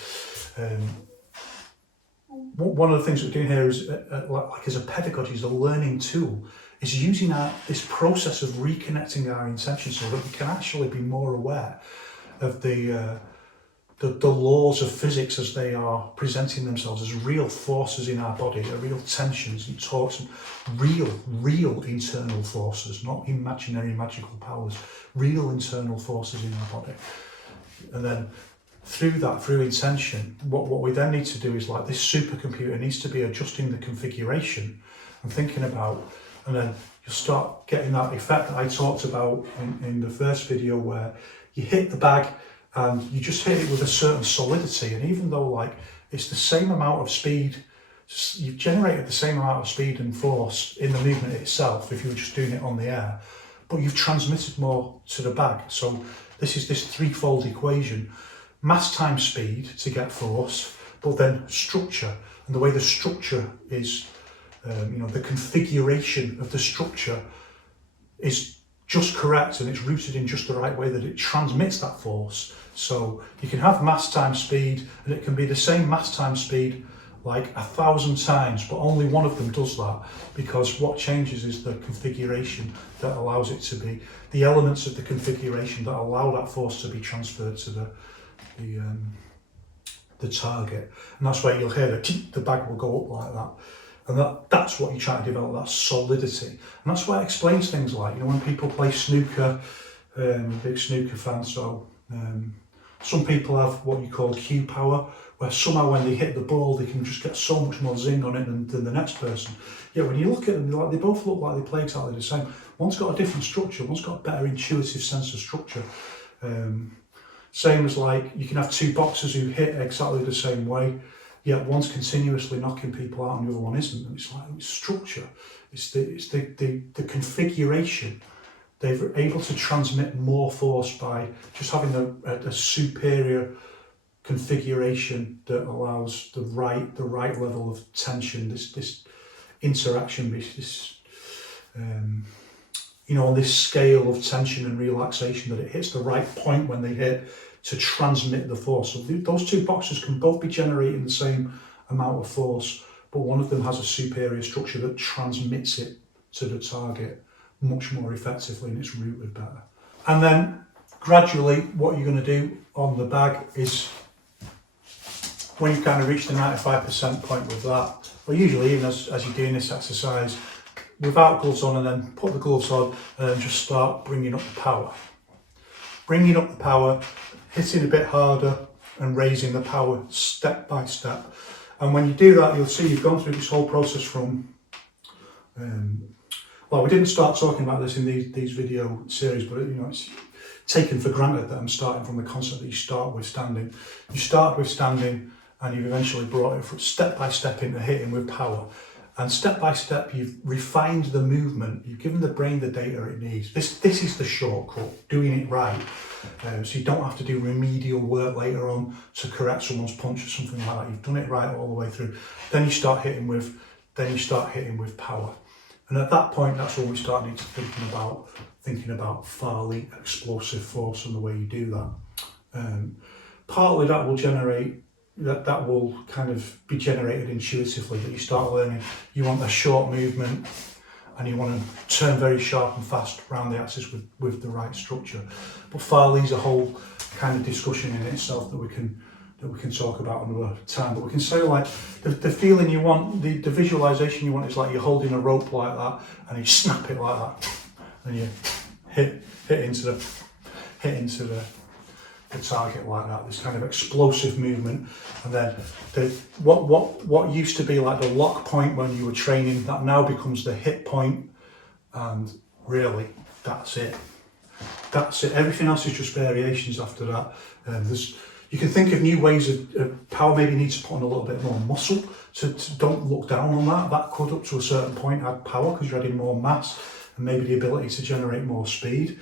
one of the things we're doing here is, like as a pedagogy, as a learning tool, is using this process of reconnecting our intention so that we can actually be more aware of the laws of physics as they are presenting themselves as real forces in our body, real tensions and torques, and real internal forces, not imaginary magical powers, real internal forces in our body. And then through intention, what we then need to do is, like, this supercomputer needs to be adjusting the configuration and thinking about, and then you'll start getting that effect that I talked about in the first video, where you hit the bag and you just hit it with a certain solidity. And even though, like, it's the same amount of speed, you've generated the same amount of speed and force in the movement itself if you were just doing it on the air, but you've transmitted more to the bag. So this is this threefold equation: mass times speed to get force, but then structure. And the way the structure is, the configuration of the structure is just correct, and it's rooted in just the right way that it transmits that force. So you can have mass times speed, and it can be the same mass times speed like 1,000 times, but only one of them does that, because what changes is the configuration that allows it to be, the elements of the configuration that allow that force to be transferred to the target. And that's why you'll hear that the bag will go up like that. And that's what you try to develop, that solidity. And that's why it explains things like, when people play snooker, big snooker fan, so some people have what you call cue power, where somehow when they hit the ball, they can just get so much more zing on it than the next person. Yeah, when you look at them, they both look like they play exactly the same. One's got a different structure, one's got a better intuitive sense of structure. Same as, like, you can have two boxers who hit exactly the same way, yet one's continuously knocking people out and the other one isn't. And it's like, it's structure, it's the configuration. They're able to transmit more force by just having a superior configuration that allows the right level of tension, this interaction, on this scale of tension and relaxation, that it hits the right point when they hit to transmit the force. So those two boxes can both be generating the same amount of force, but one of them has a superior structure that transmits it to the target much more effectively, and it's rooted better. And then gradually what you're going to do on the bag is, when you've kind of reached the 95% point with that, or usually even as you're doing this exercise without gloves on, and then put the gloves on and then just start bringing up the power. Bringing up the power, hitting a bit harder and raising the power step by step. And when you do that, you'll see you've gone through this whole process from, we didn't start talking about this in these video series, but it's taken for granted that I'm starting from the concept that you start with standing. You start with standing, and you've eventually brought it from step by step into hitting with power. And step by step, you've refined the movement. You've given the brain the data it needs. This is the shortcut, doing it right. So you don't have to do remedial work later on to correct someone's punch or something like that. You've done it right all the way through. Then you start hitting with power. And at that point, that's when we start need to thinking about Farley explosive force and the way you do that. Partly that will generate, that will kind of be generated intuitively, that you start learning. You want a short movement and you want to turn very sharp and fast around the axis with the right structure. But Farley's a whole kind of discussion in itself that we can talk about another time. But we can say, like, the feeling you want, the visualization you want is like you're holding a rope like that and you snap it like that and you hit into the target like that. This kind of explosive movement, and then what used to be like the lock point when you were training, that now becomes the hit point, and really that's it. Everything else is just variations after that. You can think of new ways of power. Maybe you need to put on a little bit more muscle, to don't look down on that. That could, up to a certain point, add power because you're adding more mass and maybe the ability to generate more speed.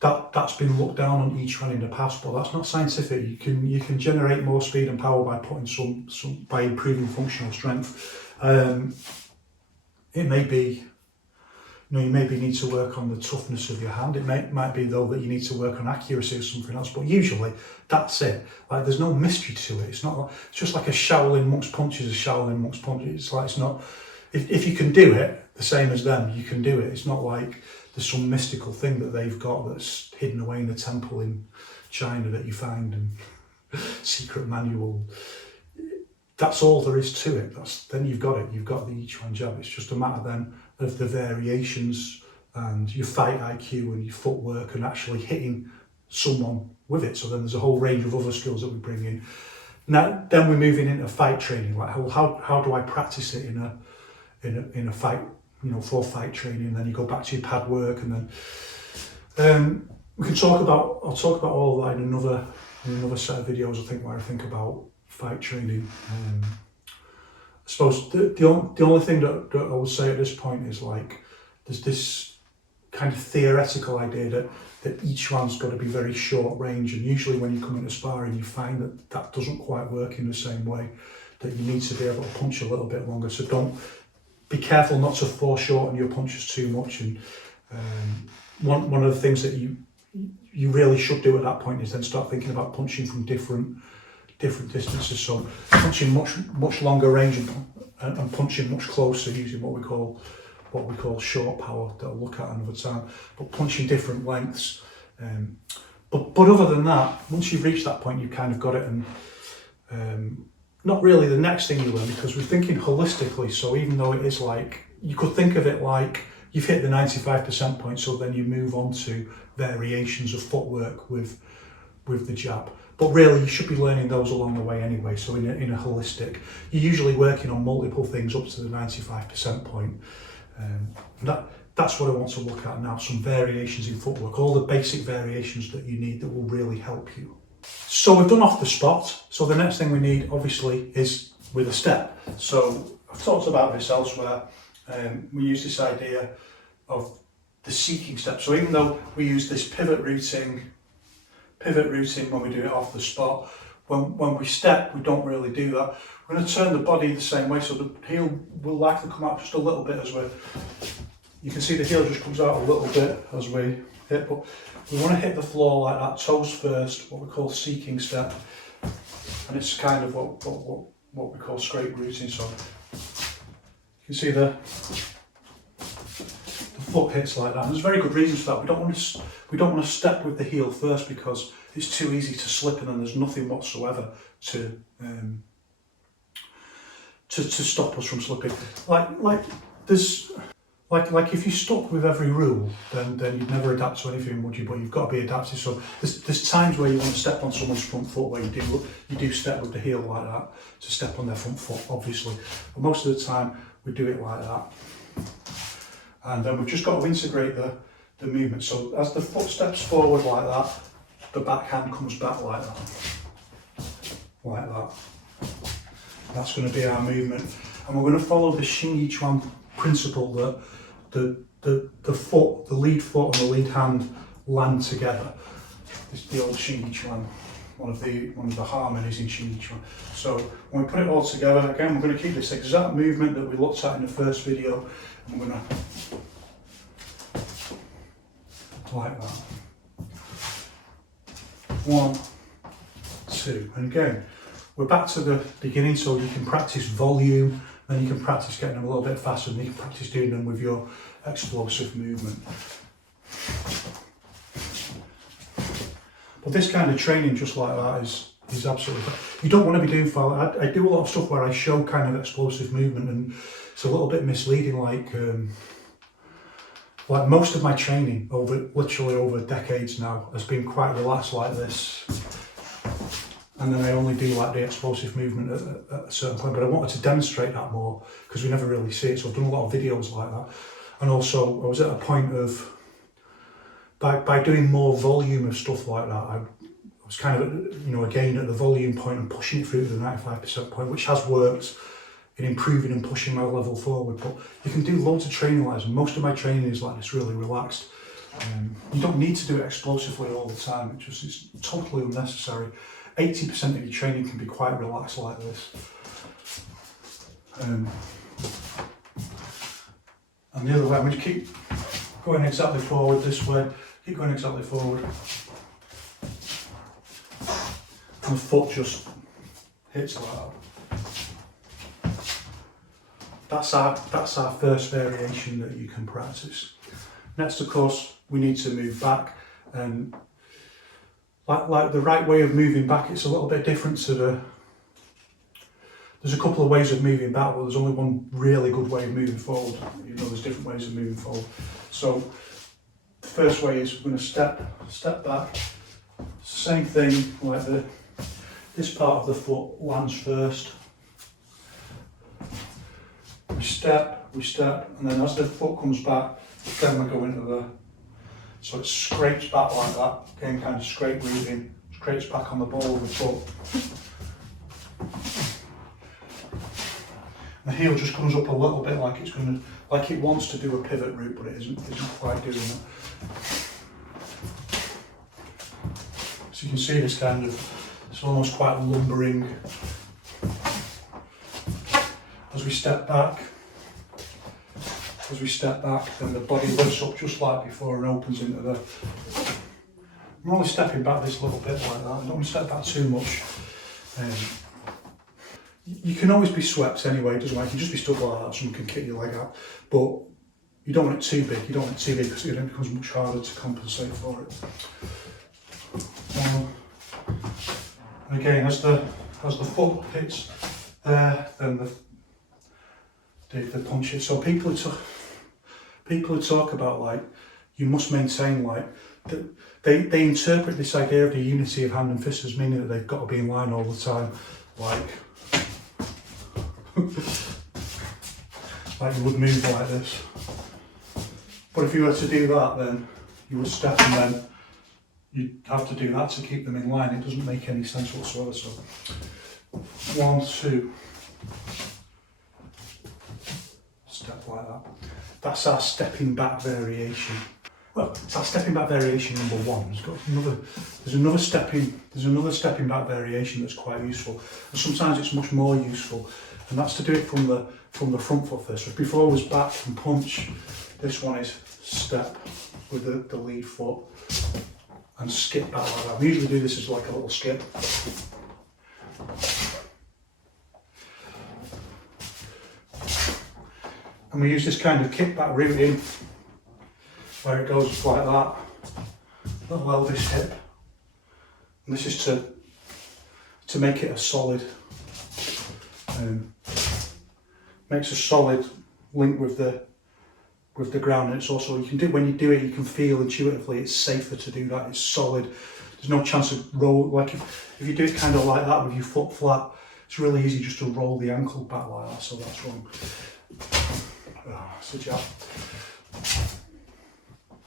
That's been looked down on each one in the past, but that's not scientific. You can generate more speed and power by putting by improving functional strength. It may be, you maybe need to work on the toughness of your hand. It might be though that you need to work on accuracy or something else. But usually that's it. Like, there's no mystery to it. It's not. It's just like a Shaolin monk's punch is a Shaolin monk's punch. It's like, it's not. If you can do it the same as them, you can do it. It's not like there's some mystical thing that they've got that's hidden away in the temple in China that you find and secret manual. That's all there is to it. Then you've got it. You've got the Yiquan jab. It's just a matter then of the variations and your fight IQ and your footwork and actually hitting someone with it. So then there's a whole range of other skills that we bring in. Now, then we're moving into fight training. Like, how do I practice it in a fight? For fight training. And then you go back to your pad work, and then I'll talk about all of that in another set of videos. I think, where I think about fight training. I suppose the only thing that I would say at this point is, like, there's this kind of theoretical idea that each one's got to be very short range, and usually when you come into sparring you find that doesn't quite work in the same way, that you need to be able to punch a little bit longer. So don't be careful not to foreshorten your punches too much. And one of the things that you really should do at that point is then start thinking about punching from different distances. So punching much longer range and punching much closer, using what we call short power that I'll look at another time. But punching different lengths. But other than that, once you've reached that point, you've kind of got it. And not really the next thing you learn, because we're thinking holistically. So even though it is like, you could think of it like you've hit the 95% point, so then you move on to variations of footwork with the jab. But really, you should be learning those along the way anyway. So in a holistic, you're usually working on multiple things up to the 95% point. That's what I want to look at now, some variations in footwork, all the basic variations that you need that will really help you. So we've done off the spot. So the next thing we need, obviously, is with a step. So I've talked about this elsewhere. We use this idea of the seeking step. So even though we use this pivot routing when we do it off the spot, when we step, we don't really do that. We're going to turn the body the same way, so the heel will likely come out just a little bit as you can see the heel just comes out a little bit as we hit, but we want to hit the floor like that, toes first, what we call seeking step, and it's kind of what we call scrape routing. So you can see the foot hits like that, and there's very good reasons for that. We don't want to step with the heel first because it's too easy to slip, and then there's nothing whatsoever to stop us from slipping. Like if you stuck with every rule, then you'd never adapt to anything, would you? But you've got to be adaptive. So there's times where you want to step on someone's front foot where you do step with the heel like that to step on their front foot, obviously. But most of the time we do it like that. And then we've just got to integrate the movement. So as the foot steps forward like that, the back hand comes back like that. Like that. That's going to be our movement. And we're going to follow the Xing Yiquan principle that the lead foot and the lead hand land together. This is the old Xing Yiquan one of the harmonies in Yiquan. So when we put it all together, again, we're going to keep this exact movement that we looked at in the first video, and we're going to like that. 1, 2, and again, we're back to the beginning, so you can practice volume, then you can practice getting them a little bit faster, and you can practice doing them with your explosive movement. But this kind of training just like that is absolutely, you don't want to be doing foul. I do a lot of stuff where I show kind of explosive movement, and it's a little bit misleading, like most of my training literally over decades now has been quite relaxed like this. And then I only do like the explosive movement at a certain point, but I wanted to demonstrate that more because we never really see it. So I've done a lot of videos like that. And also I was at a point of, by doing more volume of stuff like that, I was kind of, you know, again at the volume point and pushing it through to the 95% point, which has worked in improving and pushing my level forward. But you can do loads of training like this, and most of my training is like this, really relaxed. You don't need to do it explosively all the time, it's totally unnecessary. 80% of your training can be quite relaxed like this. And the other way, I'm going to keep going exactly forward this way, keep going exactly forward. And the foot just hits like that. That's our first variation that you can practice. Next, of course, we need to move back, and like the right way of moving back, it's a little bit different to there's a couple of ways of moving back, but there's only one really good way of moving forward. You know, there's different ways of moving forward. So the first way is we're going to step back. Same thing, like this part of the foot lands first. We step, and then as the foot comes back, then we go into so it scrapes back like that, again kind of scrape moving, scrapes back on the ball of the foot. The heel just comes up a little bit like it wants to do a pivot route, but it isn't quite doing it. So you can see this kind of, it's almost quite lumbering. As we step back, then the body lifts up just like before and opens into the... I'm only stepping back this little bit like that, I don't want to step back too much. You can always be swept anyway, it doesn't matter, you can just be stuck like that, someone can kick your leg out. But you don't want it too big, because it becomes much harder to compensate for it. And again, as the foot hits there, then the punch it. So people who talk about like you must maintain like they interpret this idea of the unity of hand and fist as meaning that they've got to be in line all the time, like like you would move like this. But if you were to do that, then you would step and then you'd have to do that to keep them in line. It doesn't make any sense whatsoever. So 1, 2. Step like that. That's our stepping back variation. Well, it's our stepping back variation number 1. There's another stepping back variation that's quite useful, and sometimes it's much more useful, and that's to do it from the front foot first. So before I was back and punch, this one is step with the lead foot and skip back like that. We usually do this as like a little skip. And we use this kind of kickback routine where it goes like that, little Elvis hip. And this is to make it a solid, makes a solid link with the ground. And it's also, you can do, when you do it, you can feel intuitively it's safer to do that, it's solid. There's no chance of roll, like if you do it kind of like that with your foot flat, it's really easy just to roll the ankle back like that, so that's wrong. That's a jab.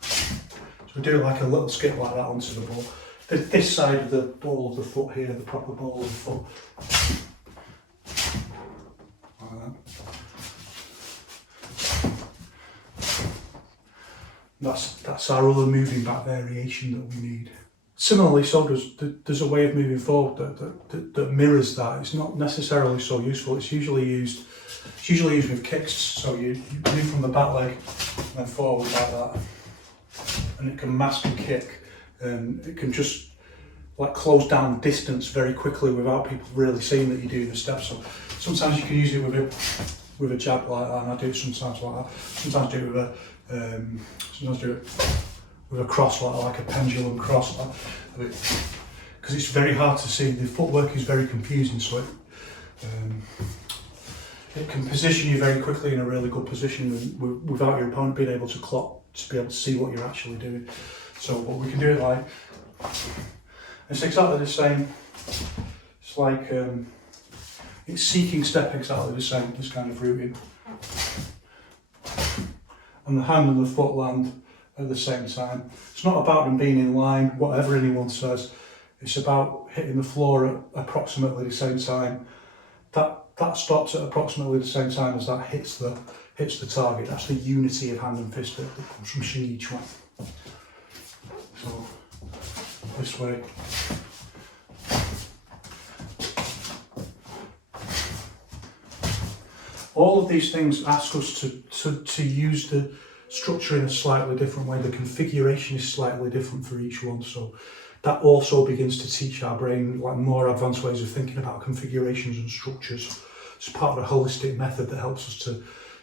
So we do like a little skip like that onto the ball. This side of the ball of the foot here, the proper ball of the foot. Like that. That's our other moving back variation that we need. Similarly, so there's a way of moving forward that mirrors that. It's not necessarily so useful. It's usually used with kicks. So you move from the back leg and then forward like that, and it can mask a kick, and it can just like close down distance very quickly without people really seeing that you do the steps. So sometimes you can use it with a jab like that, and I do it sometimes like that. Sometimes do it with a cross like a pendulum cross, because it's very hard to see. The footwork is very confusing, so it can position you very quickly in a really good position without your opponent being able to clock, to be able to see what you're actually doing. So we can do it like, it's exactly the same. It's like, it's seeking step exactly the same, this kind of routing. And the hand and the foot land at the same time. It's not about them being in line, whatever anyone says. It's about hitting the floor at approximately the same time. That stops at approximately the same time as that hits the target. That's the unity of hand and fist that comes from Yiquan. So this way. All of these things ask us to use the structure in a slightly different way. The configuration is slightly different for each one. So that also begins to teach our brain like more advanced ways of thinking about configurations and structures. It's part of a holistic method that helps us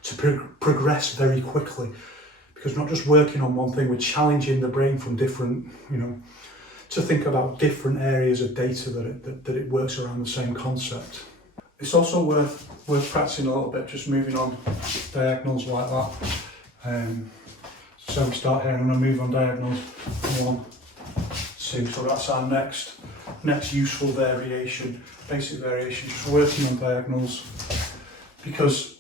to progress very quickly, because we're not just working on one thing, we're challenging the brain from different, to think about different areas of data that it works around the same concept. It's also worth practicing a little bit, just moving on diagonals like that. So we start here, and I'm going to move on diagonals. 1, 2. So that's our next useful variation, basic variation, just working on diagonals. Because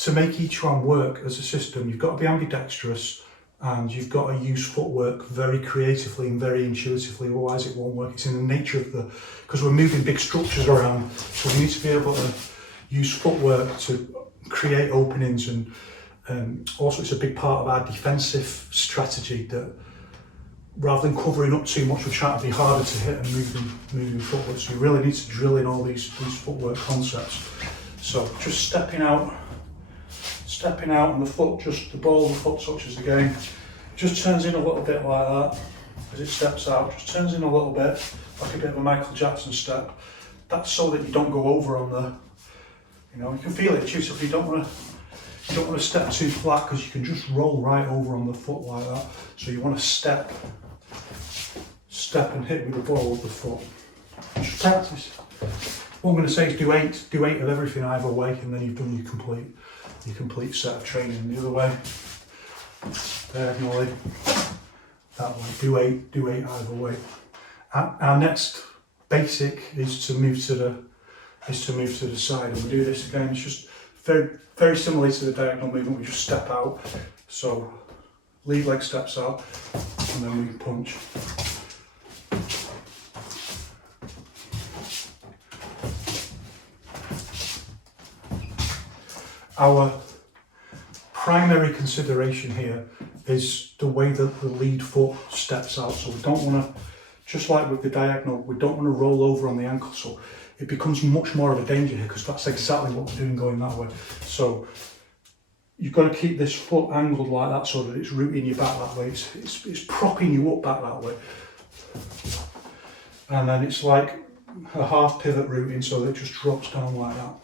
to make each one work as a system, you've got to be ambidextrous, and you've got to use footwork very creatively and very intuitively, otherwise it won't work. It's in the nature of because we're moving big structures around, so we need to be able to use footwork to create openings, and also it's a big part of our defensive strategy, that rather than covering up too much, we're trying to be harder to hit and moving footwork. So you really need to drill in all these footwork concepts. So just stepping out, and the ball of the foot touches the game. Just turns in a little bit like that as it steps out. Just turns in a little bit, like a bit of a Michael Jackson step. That's so that you don't go over on the, you can feel it intuitively. You don't want to step too flat, because you can just roll right over on the foot like that. So you want to step and hit with the ball of the foot. Just practice. What I'm going to say is do eight of everything either way, and then you've done your complete set of training. The other way, diagonally, that way. Do eight either way. Our next basic is to move to the side, and we do this again. It's just very, very similar to the diagonal movement. We just step out. So lead leg steps out, and then we punch. Our primary consideration here is the way that the lead foot steps out. So we don't want to, just like with the diagonal, we don't want to roll over on the ankle. So it becomes much more of a danger here, because that's exactly what we're doing going that way. So you've got to keep this foot angled like that, so that it's rooting you back that way. It's propping you up back that way. And then it's like a half pivot rooting, so that it just drops down like that.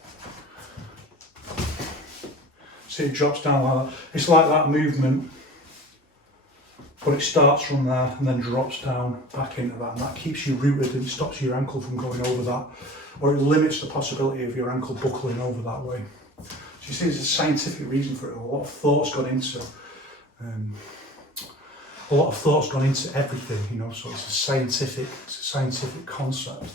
See, it drops down like that. It's like that movement, but it starts from there and then drops down back into that, and that keeps you rooted, and stops your ankle from going over that, or it limits the possibility of your ankle buckling over that way. So you see, there's a scientific reason for it. A lot of thought's gone into everything, so it's a scientific concept.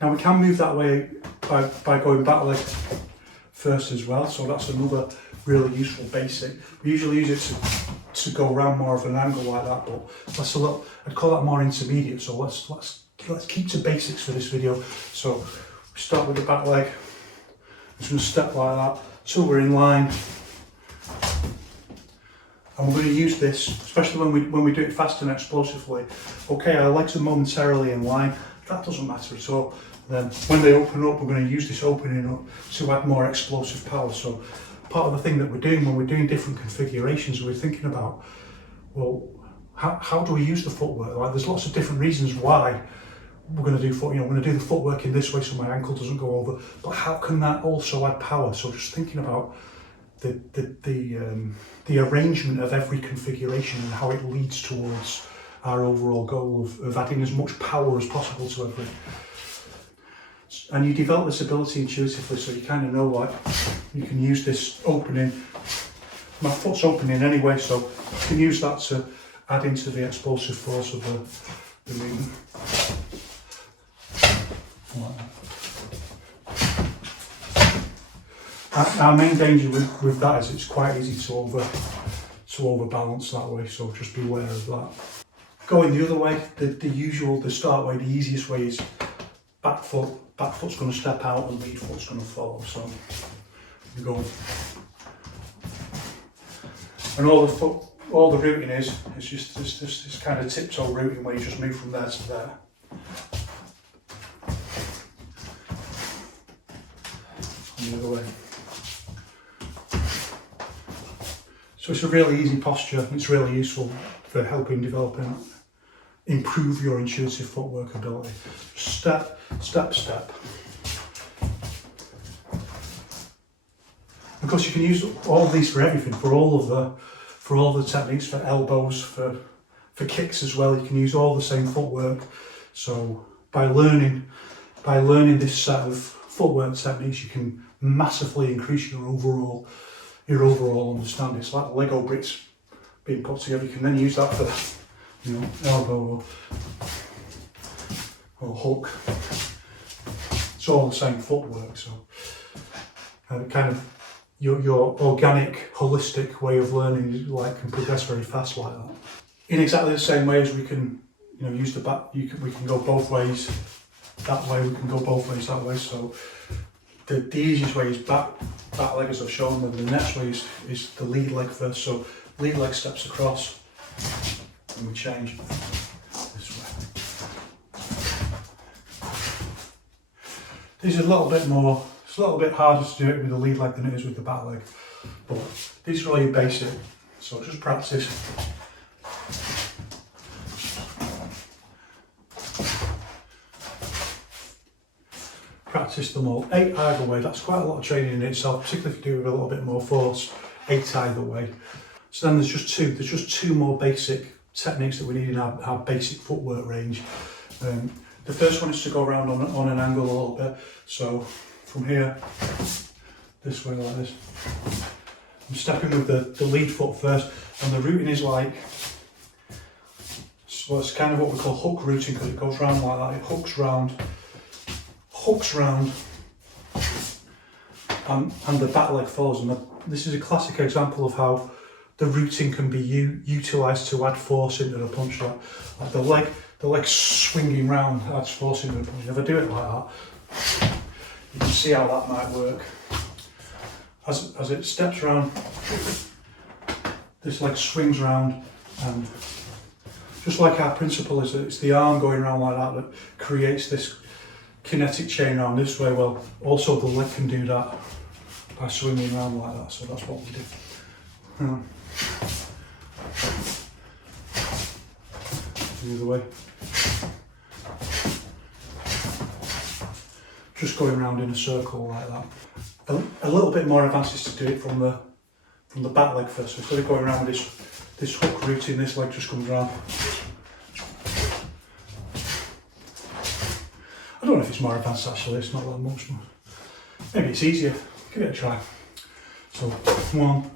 Now we can move that way by going back leg first as well, so that's another really useful basic. We usually use it to go around more of an angle like that, but that's I'd call that more intermediate. So let's keep to basics for this video. So We start with the back leg. I'm just going to step like that till we're in line. And we're going to use this, especially when we do it fast and explosively. Okay, our legs are momentarily in line. That doesn't matter at all. Then when they open up, we're going to use this opening up to add more explosive power. So part of the thing that we're doing when we're doing different configurations, we're thinking about, well, how do we use the footwork? Like, there's lots of different reasons why we're going to do we're going to do the footwork in this way so my ankle doesn't go over. But how can that also add power? So just thinking about the arrangement of every configuration and how it leads towards our overall goal of adding as much power as possible to everything. And you develop this ability intuitively, so you kind of know, like, you can use this opening. My foot's opening anyway, so you can use that to add into the explosive force of the movement. Like that. Our main danger with that is it's quite easy to overbalance that way, so just be aware of that. Going the other way, the start way, the easiest way is back foot's going to step out and lead foot's going to follow. So we go, and all the routing is just this kind of tiptoe routing where you just move from there to there. And the other way. So it's a really easy posture. It's really useful for helping improve your intuitive footwork ability. Step, step, step. Of course, you can use all of these for everything, for all the techniques, for elbows, for kicks as well. You can use all the same footwork. So by learning this set of footwork techniques, you can massively increase your overall understanding. It's like Lego bricks being put together. You can then use that for, elbow or hook. It's all the same footwork. So kind of your organic, holistic way of learning can progress very fast like that. In exactly the same way as we can, use the back. We can go both ways. That way we can go both ways that way. So the easiest way is back leg, as I've shown them. The next way is the lead leg first. So lead leg steps across and we change this way. These are a little bit more, it's a little bit harder to do it with the lead leg than it is with the back leg. But these are all your basic, so just practice. Practice them all. 8 either way, that's quite a lot of training in itself, particularly if you do it with a little bit more force. 8 either way. So then there's just two more basic techniques that we need in our basic footwork range. The first one is to go around on an angle a little bit. So from here, this way like this. I'm stepping with the lead foot first, and the routing is like, so it's kind of what we call hook routing, because it goes round like that. It hooks round, and the back leg follows. And this is a classic example of how the routing can be utilised to add force into the punch. Like the leg swinging round adds force into the punch. If I do it like that, you can see how that might work. As it steps around, this leg swings round, and just like our principle is that it's the arm going around like that that creates this kinetic chain around this way. Well, also the leg can do that by swinging around like that. So that's what we do. The other way. Just going around in a circle like that. A little bit more advanced is to do it from the back leg first. So instead of going around with this hook routine, this leg just comes around. I don't know if it's more advanced actually, it's not that much more. Maybe it's easier, give it a try. So 1.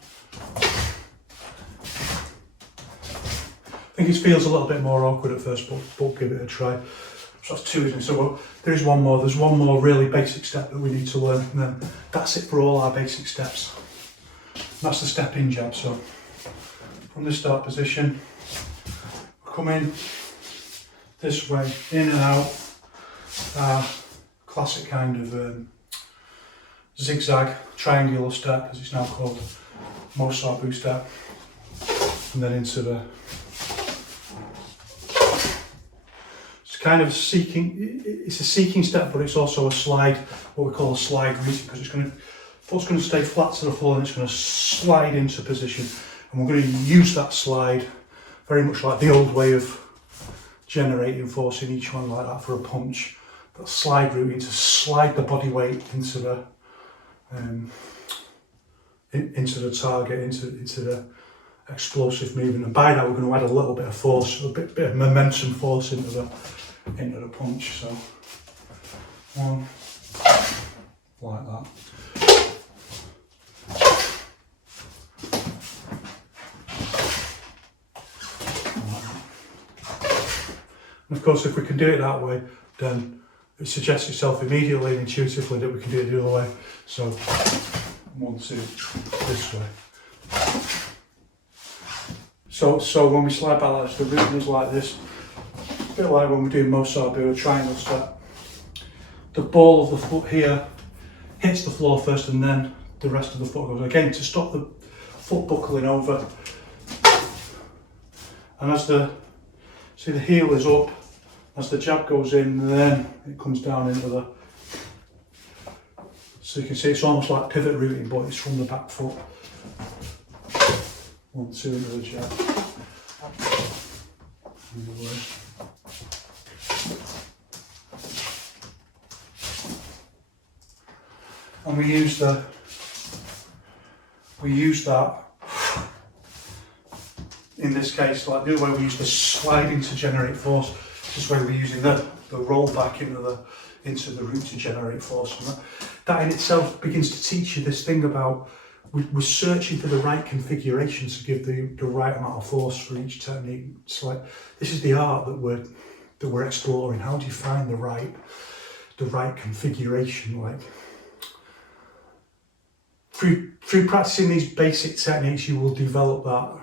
I think it feels a little bit more awkward at first, but give it a try. So that's 2, isn't it? So there's one more really basic step that we need to learn, and then that's it for all our basic steps. And that's the step in jab. So from the start position, come in this way, in and out, classic kind of zigzag triangular step, as it's now called, Mozart boot step, and then into the, it's kind of it's a seeking step, but it's also a slide, what we call a slide route, because foot's going to stay flat to the floor and it's going to slide into position, and we're going to use that slide very much like the old way of generating force in each one, like that for a punch. That slide route, to slide the body weight into the target, into the explosive movement, and by that we're going to add a little bit of force, a bit of momentum force into the punch. So one, like that. And of course, if we can do it that way, then it suggests itself immediately and intuitively that we can do it the other way. So 1, 2, this way. So when we slide back like this, the route is like this. A bit like when we're doing Mozart boot, a triangle step. The ball of the foot here hits the floor first, and then the rest of the foot goes. Again, to stop the foot buckling over. And as the heel is up, as the jab goes in, then it comes down into the, so you can see it's almost like pivot routing, but it's from the back foot. 1, 2 into the jab. And we use that in this case, like the other way we use the sliding to generate force. This way we're using the roll back into the root to generate force. And that in itself begins to teach you this thing about we're searching for the right configuration to give the right amount of force for each technique. It's like this is the art that we're exploring. How do you find the right configuration? Like through practicing these basic techniques, you will develop that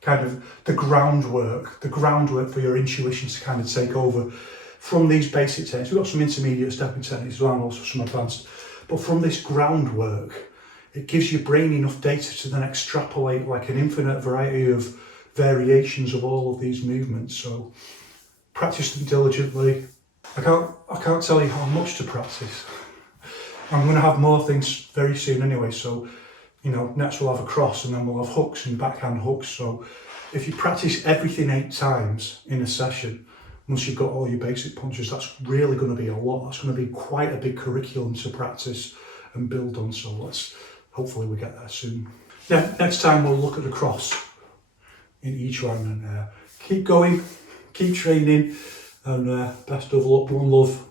kind of the groundwork for your intuition to kind of take over from these basic techniques. We've got some intermediate stepping techniques as well, and also some advanced. But from this groundwork, it gives your brain enough data to then extrapolate like an infinite variety of variations of all of these movements. So practice them diligently. I can't tell you how much to practice. I'm going to have more things very soon anyway, so next we'll have a cross, and then we'll have hooks and backhand hooks. So if you practice everything 8 times in a session, once you've got all your basic punches, that's really going to be a lot. That's going to be quite a big curriculum to practice and build on. So hopefully we get there soon. Yeah, next time we'll look at the cross in each one, and keep going, keep training, and best of luck, one love.